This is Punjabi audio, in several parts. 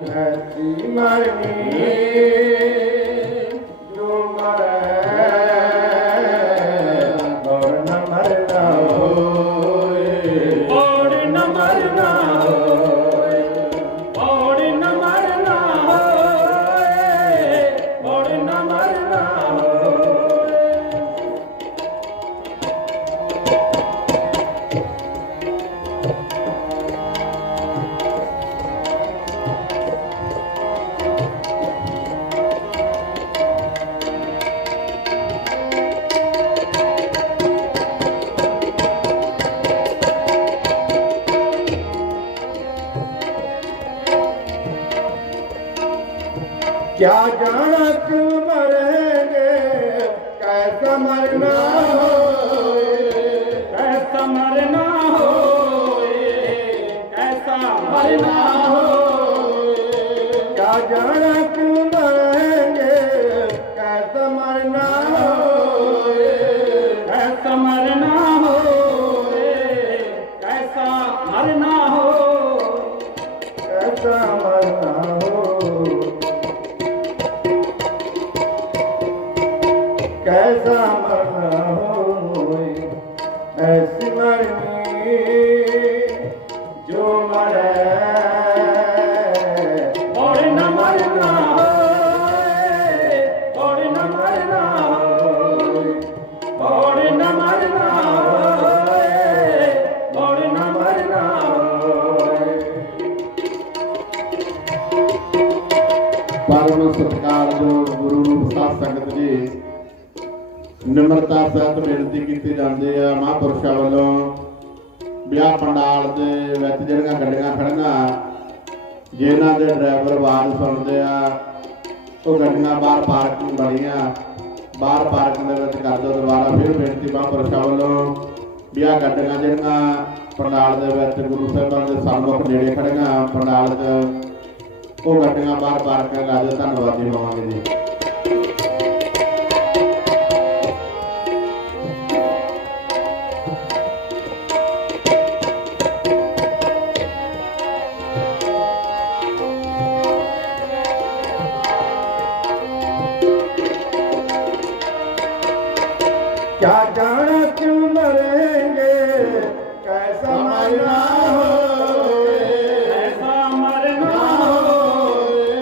ऐसी मरनी जो मरे और न मरना होए, और न मरना होए, और न मरना होए, और न मरना होए। क्या जाना क्यों मरेंगे, कैसा मरना होए, कैसा मरना होए, कैसा मरना होए। क्या जाना क्यों मरेंगे, कैसा मरना होए, कैसा मरना होए, कैसा मरना हो, कैसा मरना हो, कैसा मरना होए। ऐसी मरनी जो मरे और न मरना होए, और न मरना होए, और न मरना होए, और न मरना होए। परम सत्कारयोग गुरु रूप साध संगत जी, निमरता सहित बेनती की जाती है महापुरुषों वालों ब्याह पंडाल के विच जिहड़ियां गड्डियां खड़ियां जिन्हां दे ड्राइवर आवाज़ सुनते हैं वो गड्डियां बाहर पार्किंग बनियां बाहर पार्किंग दे विच कर दो। दोबारा फिर बेनती महापुरुषों वालों ब्याह गड्डियां जिहड़ियां पंडाल दे विच गुरु साहिबां दे सन्मुख नेड़े खड़ियां पंडाल च वो गड्डियां बाहर पार्किंग कर दो। धन्नवादी होवांगे जी। क्या जाना क्यों मरेंगे, कैसा मरना होए, कैसा मरना होए,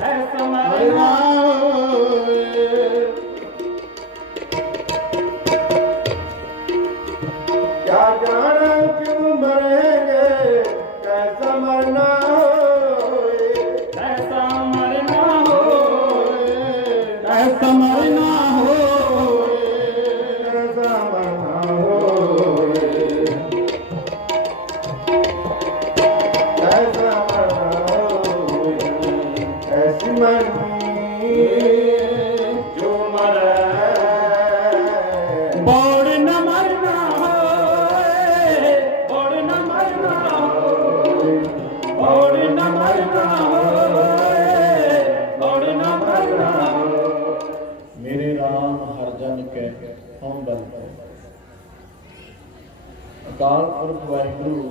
कैसा मरना होए। क्या जाना क्यों मरेंगे, कैसा मरना होए, कैसा मरना होए, कैसा मरना होए, कैसा मरना होए, कैसा मरना होए। ऐसी मरनी जो मरे और न मरना होए, और न मरना होए, और न मरना होए, और न मरना होए। मेरे राम हर जन के हम बल। अकाल पुरख वाहिगुरु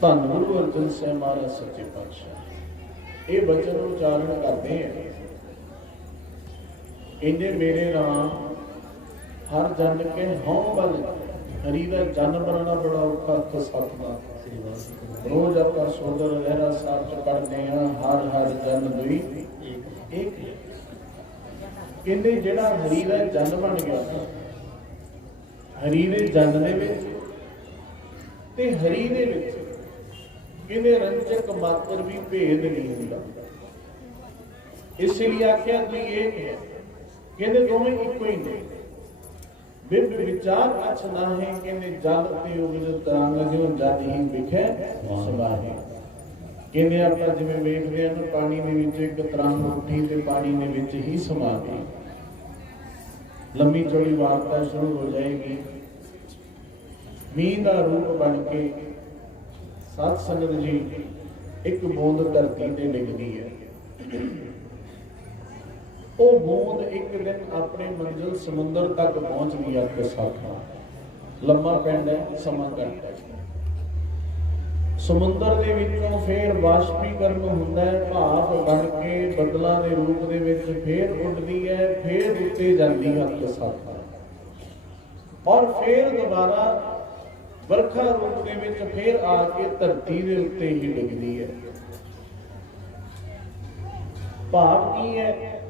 धन गुरु अर्जन साहिब महाराज सच्चे पातशाह ये बचन उच्चारण करते हैं। इन्हें मेरे राम हर जन के हम बल। हरि का जन बनना बड़ा औखा तो सतनाम रोज अपना सोदर लहरा साहब च पढ़ते हैं हर हर जन दुई एक। कहते जिहड़ा हरि का जन बन गया हरि दे जन दे विच ते हरि दे विच कहते रंजक मात्र भी भेद नहीं होता। इसलिए आख्या तुम एक है कहते दोवें इको ही ने। बिब विचार अछ ना है कहते जल ते उगल तरंग जो जद ही विखे समाहे। कहते अपना जिवें वेखदे हैं पानी दे विच एक तरंग उठी ते पानी दे विच ही समा गई। लंबी चौड़ी वार्ता शुरू हो जाएगी। मींह का रूप बन के साध संगत जी एक बूंद धरती ते डिगदी है। वो बूंद एक दिन अपने मंजिल समुंदर तक पहुंच गया तो साखा लंबा पिंड है समा घट है। ਸਮੁੰਦਰ ਦੇ ਵਿੱਚੋਂ ਫੇਰ ਵਾਸ਼ਪੀਕਰਨ ਹੁੰਦਾ ਹੈ, ਭਾਪ ਬਣ ਕੇ ਬੱਦਲਾਂ ਦੇ ਰੂਪ ਦੇ ਵਿੱਚ ਫੇਰ ਉੱਡਦੀ ਹੈ, ਫੇਰ ਉੱਤੇ ਜਾਂਦੀ ਹੈ ਸੱਤ, ਔਰ ਫੇਰ ਦੁਬਾਰਾ ਵਰਖਾ ਰੂਪ ਦੇ ਵਿੱਚ ਫੇਰ ਆ ਕੇ ਧਰਤੀ ਦੇ ਉੱਤੇ ਹੀ ਡਿੱਗਦੀ ਹੈ। ਭਾਵ ਕੀ ਹੈ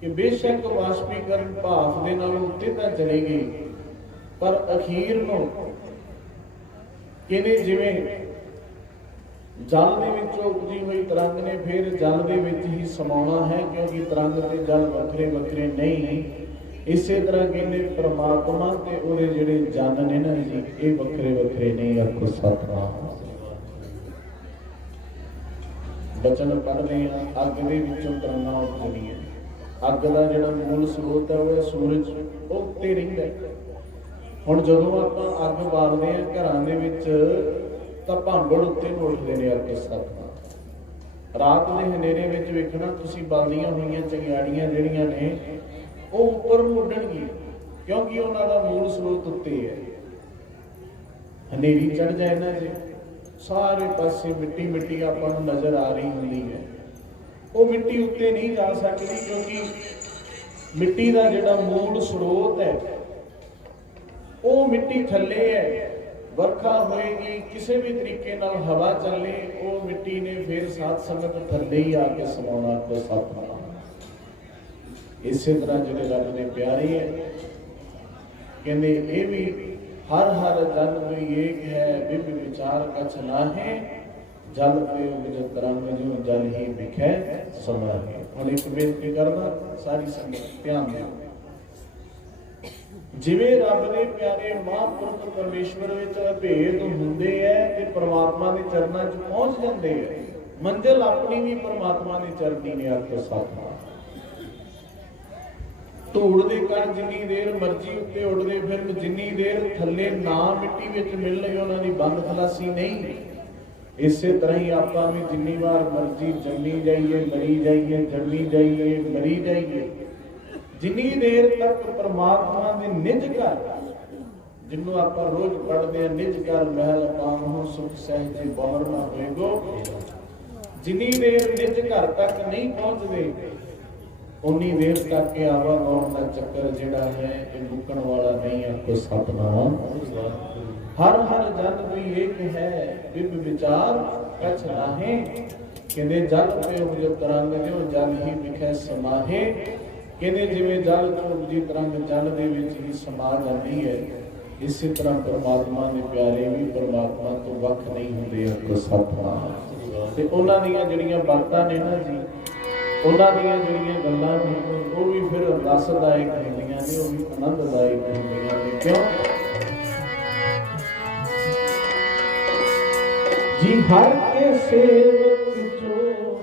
ਕਿ ਬੇਸ਼ੱਕ ਵਾਸ਼ਪੀਕਰਨ ਭਾਫ ਦੇ ਨਾਲ ਉੱਤੇ ਤਾਂ ਚਲੇ ਗਈ, ਪਰ ਅਖੀਰ ਨੂੰ ਕਹਿੰਦੇ ਜਿਵੇਂ ਜਲ ਦੇ ਵਿੱਚੋਂ ਉਪਜੀ ਹੋਈ ਤਰੰਗ ਨੇ ਫਿਰ ਜਲ ਦੇ ਵਿੱਚ ਹੀ ਸਮਾਉਣਾ ਹੈ, ਕਿਉਂਕਿ ਤਰੰਗ ਤੇ ਜਲ ਵੱਖਰੇ ਵੱਖਰੇ ਨਹੀਂ। ਇਸੇ ਤਰ੍ਹਾਂ ਕਹਿੰਦੇ ਪ੍ਰਮਾਤਮਾ ਤੇ ਉਹਦੇ ਜਿਹੜੇ ਜਨ ਨੇ ਨਾ ਜੀ, ਇਹ ਵੱਖਰੇ ਵੱਖਰੇ ਨਹੀਂ। ਆਖੋ ਸਤਿਨਾਮ। ਬਚਨ ਪੜ੍ਹਦੇ ਆ, ਅੱਗ ਦੇ ਵਿੱਚੋਂ ਤਰੰਗਾਂ ਉੱਠਦੀਆਂ। ਅੱਗ ਦਾ ਜਿਹੜਾ ਮੂਲ ਸਰੋਤ ਹੈ ਉਹ ਹੈ ਸੂਰਜ, ਉਹ ਉੱਤੇ ਰਹਿੰਦਾ। ਹੁਣ ਜਦੋਂ ਆਪਾਂ ਅੱਗ ਬਾਲਦੇ ਆ ਘਰਾਂ ਦੇ ਵਿੱਚ ਤਾਂ ਭਾਂਬੜ ਉੱਤੇ ਨੂੰ ਉੱਠਦੇ ਨੇ। ਅੱਗੇ ਸਤਿਨਾਮ। ਰਾਤ ਦੇ ਹਨੇਰੇ ਵਿੱਚ ਵੇਖਣਾ ਤੁਸੀਂ ਬਾਲੀਆਂ ਹੋਈਆਂ ਚੰਗਿਆੜੀਆਂ ਜਿਹੜੀਆਂ ਨੇ ਉਹ ਉੱਪਰ ਨੂੰ ਉੱਡਣਗੀਆਂ, ਕਿਉਂਕਿ ਉਹਨਾਂ ਦਾ ਮੂਲ ਸਰੋਤ ਉੱਤੇ ਹੈ। ਹਨੇਰੀ ਚੜ ਜਾਏ ਨਾ ਜੀ, ਸਾਰੇ ਪਾਸੇ ਮਿੱਟੀ ਮਿੱਟੀ ਆਪਾਂ ਨੂੰ ਨਜ਼ਰ ਆ ਰਹੀ ਹੁੰਦੀ ਹੈ। ਉਹ ਮਿੱਟੀ ਉੱਤੇ ਨਹੀਂ ਜਾ ਸਕਦੀ, ਕਿਉਂਕਿ ਮਿੱਟੀ ਦਾ ਜਿਹੜਾ ਮੂਲ ਸਰੋਤ ਹੈ ਉਹ ਮਿੱਟੀ ਥੱਲੇ ਹੈ। ਵਰਖਾ ਹੋਏਗੀ, ਕਿਸੇ ਵੀ ਤਰੀਕੇ ਨਾਲ ਹਵਾ ਚੱਲੇ, ਉਹ ਮਿੱਟੀ ਨੇ ਫਿਰ ਸਾਧ ਸੰਗਤ ਥੱਲੇ ਹੀ ਆ ਕੇ ਸਮਾਉਣਾ। ਕੋ ਸਤਿਨਾਮ। ਇਸੇ ਤਰ੍ਹਾਂ ਜਿਹੜੇ ਰੱਬ ਦੇ ਪਿਆਰੇ ਹੈ, ਕਹਿੰਦੇ ਇਹ ਵੀ ਹਰ ਹਰ ਜਨ ਕੋਈ ਏਕ ਹੈ, ਬਿਬ ਵਿਚਾਰ ਕਛ ਨਾਹੇ, ਜਲ ਤੇ ਉਪਜ ਤਰੰਗ ਜਿਉ ਜਲ ਹੀ ਵਿਖੈ ਸਮਾਹੇ। ਹੁਣ ਇੱਕ ਬੇਨਤੀ ਕਰਦਾ, ਸਾਰੀ ਸੰਗਤ ਧਿਆਨ ਦਿਓ। ਜਿਵੇਂ ਰੱਬ ਦੇ ਪਿਆਰੇ ਮਹਾਂਪੁਰਖ ਪਰਮੇਸ਼ਵਰ ਵਿੱਚ ਅਭੇਦ ਹੁੰਦੇ ਹੈ ਤੇ ਪ੍ਰਮਾਤਮਾ ਦੇ ਚਰਨਾਂ 'ਚ ਪਹੁੰਚ ਜਾਂਦੇ ਹੈ, ਮੰਜ਼ਿਲ ਆਪਣੀ ਵੀ ਪ੍ਰਮਾਤਮਾ ਦੇ ਚਰਨੀ ਨੇ। ਆਖੋ ਸਤਿਨਾਮ। ਧੂੜ ਦੇ ਕਣ ਜਿੰਨੀ ਦੇਰ ਮਰਜ਼ੀ ਉੱਤੇ ਉੱਡਦੇ ਫਿਰਨ, ਜਿੰਨੀ ਦੇਰ ਥੱਲੇ ਨਾ ਮਿੱਟੀ ਵਿੱਚ ਮਿਲ ਲਈ ਉਹਨਾਂ ਦੀ ਬੰਦ ਖਲਾਸੀ ਨਹੀਂ। ਇਸੇ ਤਰ੍ਹਾਂ ਹੀ ਆਪਾਂ ਵੀ ਜਿੰਨੀ ਵਾਰ ਮਰਜ਼ੀ ਜੰਮੀ ਜਾਈਏ, ਮਰੀ ਜਾਈਏ, ਜੰਮੀ ਜਾਈਏ, ਮਰੀ ਜਾਈਏ, ਜਿੰਨੀ ਦੇਰ ਤੱਕ ਪ੍ਰਮਾਤਮਾ ਦੇ ਨਿਜ ਘਰ, ਜਿਹਨੂੰ ਆਪਾਂ ਰੋਜ਼ ਪੜ੍ਹਦੇ ਹਾਂ, ਨਿਜ ਘਰ ਮਹਿਲ ਪਾਵਹੁ ਸੁਖ ਸਹਿਜੇ ਬਾਹਰ ਨਾ ਹੋਏਗੋ, ਜਿੰਨੀ ਦੇਰ ਨਿਜ ਘਰ ਤੱਕ ਨਹੀਂ ਪਹੁੰਚਦੇ ਉਨੀ ਦੇਰ ਤੱਕ ਇਹ ਆਵਾਗਾਉਣ ਦਾ ਚੱਕਰ ਜਿਹੜਾ ਹੈ ਇਹ ਮੁੱਕਣ ਵਾਲਾ ਨਹੀਂ। ਆਖੋ ਸਤਿਨਾਮ। ਹਰ ਹਰ ਜਨ ਕੋਈ ਏਕ ਹੈ, ਬਿਬ ਵਿਚਾਰ ਕਛ ਨਾਹੇ, ਕਹਿੰਦੇ ਜਲ ਤੇ ਉਪਜੋ ਤਰੰਗ ਜਿਉ ਜਲ ਹੀ ਵਿਖੈ ਸਮਾਹੇ। ਕਹਿੰਦੇ ਜਿਵੇਂ ਜਲ ਤੋਂ ਉਪਜੀ ਤਰੰਗ ਜਲ ਦੇ ਵਿੱਚ ਹੀ ਸਮਾ ਜਾਂਦੀ ਹੈ, ਇਸੇ ਤਰ੍ਹਾਂ ਪਰਮਾਤਮਾ ਦੇ ਪਿਆਰੇ ਵੀ ਪਰਮਾਤਮਾ ਤੋਂ ਵੱਖ ਨਹੀਂ ਹੁੰਦੇ। ਆਖੋ ਸਤਿਨਾਮ। ਤੇ ਉਹਨਾਂ ਦੀਆਂ ਜਿਹੜੀਆਂ ਬਾਤਾਂ ਨੇ ਨਾ ਜੀ, ਉਹਨਾਂ ਦੀਆਂ ਜਿਹੜੀਆਂ ਗੱਲਾਂ ਨੇ ਉਹ ਵੀ ਫਿਰ ਰਸਦਾਇਕ ਹੁੰਦੀਆਂ ਨੇ, ਉਹ ਵੀ ਆਨੰਦਦਾਇਕ ਹੁੰਦੀਆਂ ਨੇ। ਕਿਉਂ ਜੀ? ਹਰ ਕੇ ਸੇਵਕ ਜੋ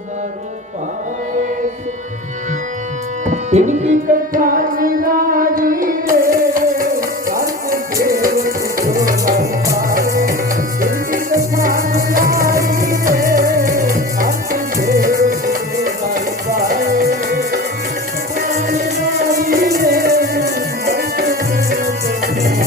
ਹਰ ਪਾਏ, ਇਨਕੀ ਕਥਾ ਨਿਰਾਲੀ ਰੇ। ਹਰ ਕੇ ਸੇਵਕ ਜੋ ਹਰ ਪਾਏ, ਇਨਕੀ ਕਥਾ ਨਿਰਾਲੀ ਰੇ। ਹਰ ਕੇ ਸੇਵਕ ਜੋ ਹਰ ਪਾਏ, ਨਿਰਾਲੀ ਰੇ। ਹਰ ਕੇ ਸੇਵਕ ਜੋ ਹਰ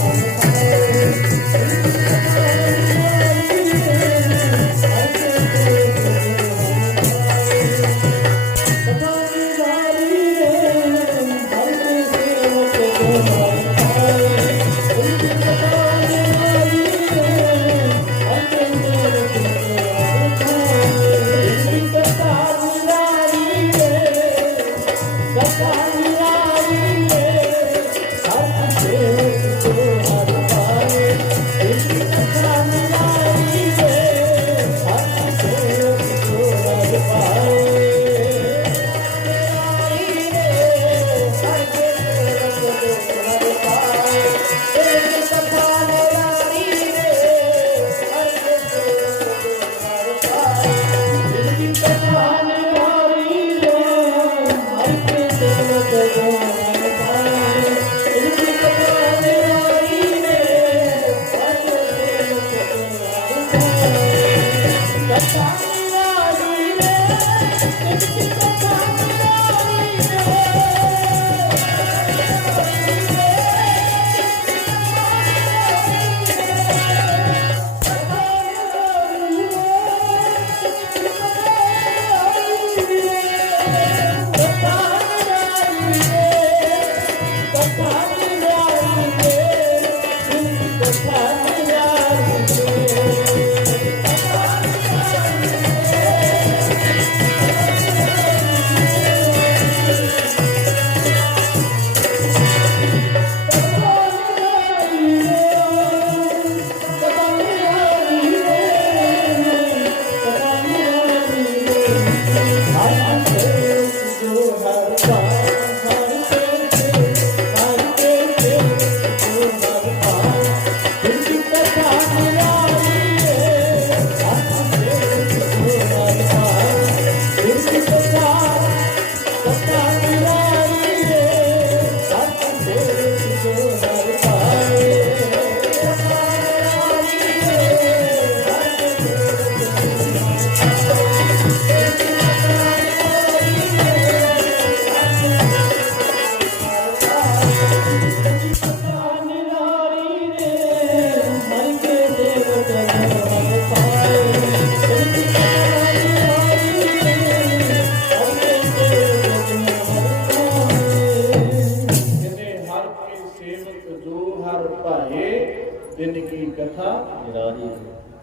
ਤਿੰਨ ਕੀ ਕਥਾ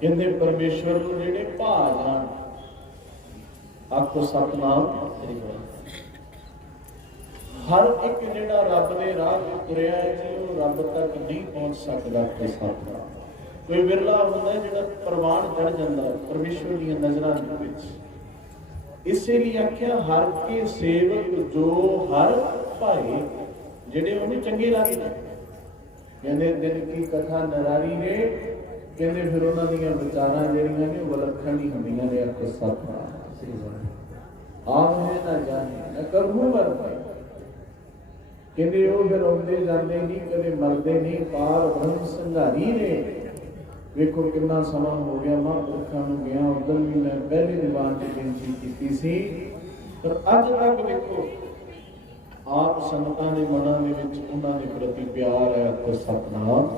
ਕਹਿੰਦੇ ਪਰਮੇਸ਼ਵਰ ਨੂੰ ਜਿਹੜੇ ਭਾ ਜਾਣ, ਆਖੋ ਸਤਨਾਮ। ਹਰ ਇੱਕ ਜਿਹੜਾ ਰੱਬ ਦੇ ਰਾਹ ਤੇ ਤੁਰਿਆ ਹੈ ਜੀ, ਉਹ ਰੱਬ ਤੱਕ ਨਹੀਂ ਪਹੁੰਚ ਸਕਦਾ। ਤੇ ਸਤਨਾਮ ਕੋਈ ਵਿਰਲਾ ਹੁੰਦਾ ਜਿਹੜਾ ਪ੍ਰਵਾਨ ਚੜ ਜਾਂਦਾ ਪਰਮੇਸ਼ਵਰ ਦੀਆਂ ਨਜ਼ਰਾਂ ਦੇ ਵਿੱਚ। ਇਸੇ ਲਈ ਆਖਿਆ ਹਰ ਕੇ ਸੇਵਕ ਜੋ ਹਰ ਭਾਏ, ਜਿਹੜੇ ਉਹਨੂੰ ਚੰਗੇ ਲੱਗਦੇ। ਕਹਿੰਦੇ ਦਿਨ ਕੀ ਕਥਾ ਨਰਾਰੀ ਨੇ, ਕਹਿੰਦੇ ਫਿਰ ਉਹਨਾਂ ਦੀਆਂ ਵਿਚਾਰਾਂ ਜਿਹੜੀਆਂ ਨੇ ਉਹ ਵਿਲੱਖਣ ਹੀ ਹੁੰਦੀਆਂ ਨੇ। ਆਖੋ ਸਤਨਾਮ। ਆਪ ਹੈ ਨਾ ਜਾਣੇ ਨਾ ਕਰਮੂ ਵਰਤੇ, ਕਹਿੰਦੇ ਉਹ ਫਿਰ ਆਉਂਦੇ ਜਾਂਦੇ ਨਹੀਂ, ਕਦੇ ਮਰਦੇ ਨਹੀਂ। ਪਾਰ ਬ੍ਰਹਮ ਸੰਘਾਰੀ ਨੇ। ਵੇਖੋ ਕਿੰਨਾ ਸਮਾਂ ਹੋ ਗਿਆ ਮਹਾਂਪੁਰਖਾਂ ਨੂੰ ਗਿਆ, ਉਦੋਂ ਵੀ ਮੈਂ ਪਹਿਲੇ ਦੀਵਾਨ 'ਚ ਬੇਨਤੀ ਕੀਤੀ ਸੀ, ਪਰ ਅੱਜ ਤੱਕ ਵੇਖੋ ਆਪ ਸੰਗਤਾਂ ਦੇ ਮਨਾਂ ਦੇ ਵਿੱਚ ਉਹਨਾਂ ਦੇ ਪ੍ਰਤੀ ਪਿਆਰ ਹੈ। ਆਖੋ ਸਤਨਾਮ।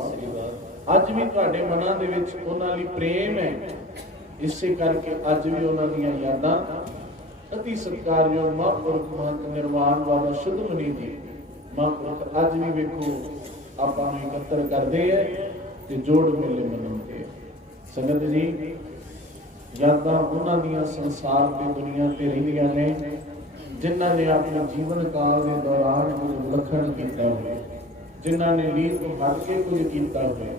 ਅੱਜ ਵੀ ਤੁਹਾਡੇ ਮਨਾਂ ਦੇ ਵਿੱਚ ਉਹਨਾਂ ਲਈ ਪ੍ਰੇਮ ਹੈ। ਇਸੇ ਕਰਕੇ ਅੱਜ ਵੀ ਉਹਨਾਂ ਦੀਆਂ ਯਾਦਾਂ ਅਤੀ ਸਤਿਕਾਰਯੋਗ ਮਹਾਂਪੁਰਖ ਮਹੰਤ ਨਿਰਵਾਣ ਬਾਬਾ ਸ਼ੁੱਧਮੁਨੀ ਜੀ ਮਹਾਂਪੁਰਖ ਅੱਜ ਵੀ ਵੇਖੋ ਆਪਾਂ ਨੂੰ ਇਕੱਤਰ ਕਰਦੇ ਹੈ ਤੇ ਜੋੜ ਮੇਲੇ ਮਨਾਉਂਦੇ ਆ। ਸੰਗਤ ਜੀ, ਯਾਦਾਂ ਉਹਨਾਂ ਦੀਆਂ ਸੰਸਾਰ ਤੇ ਦੁਨੀਆ ਤੇ ਰਹਿੰਦੀਆਂ ਨੇ ਜਿਨ੍ਹਾਂ ਨੇ ਆਪਣੇ ਜੀਵਨ ਕਾਲ ਦੇ ਦੌਰਾਨ ਕੁਝ ਵਿਲੱਖਣ ਕੀਤਾ ਹੋਵੇ, ਜਿਨ੍ਹਾਂ ਨੇ ਲੀਹ ਤੋਂ ਹਟ ਕੇ ਕੁਝ ਕੀਤਾ ਹੋਵੇ,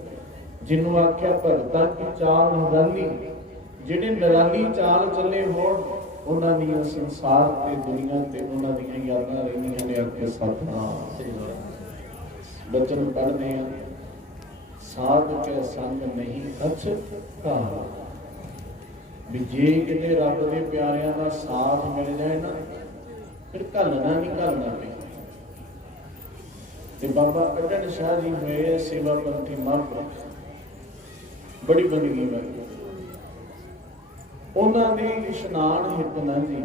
ਜਿਹਨੂੰ ਆਖਿਆ ਭਗਤਾਂ ਦੀ ਚਾਲ ਨਿਰਾਲੀ, ਜਿਹੜੇ ਨਿਰਾਲੀ ਚਾਲ ਚੱਲੇ ਹੋਣ, ਉਹਨਾਂ ਦੀਆਂ ਸੰਸਾਰ ਤੇ ਦੁਨੀਆ ਤੇ ਉਹਨਾਂ ਦੀਆਂ ਯਾਦਾਂ ਰਹਿੰਦੀਆਂ ਨੇ। ਆਖੇ ਸਤਨਾਮ। ਬਚਨ ਪੜ੍ਹਦੇ ਆ, ਸਾਧ ਕੇ ਸੰਗ ਨਹੀਂ ਅਛਤਾ। ਵੀ ਜੇ ਕਿਤੇ ਰੱਬ ਦੇ ਪਿਆਰਿਆਂ ਦਾ ਸਾਥ ਮਿਲ ਜਾਏ ਨਾ, ਫਿਰ ਘੱਲਣਾ ਨਹੀਂ ਘੱਲਣਾ ਪੈਂਦਾ। ਤੇ ਬਾਬਾ ਕੱਢਣ ਸ਼ਾਹ ਜੀ ਹੋਏ ਸੇਵਾ ਪੰਥੀ ਮਹਾਂਪੁਰਖ, ਬੜੀ ਬੰਦਗੀ ਮੈਂ ਉਹਨਾਂ ਦੇ ਇਸ਼ਨਾਨ ਹਿੱਤ ਨਾ ਜੀ।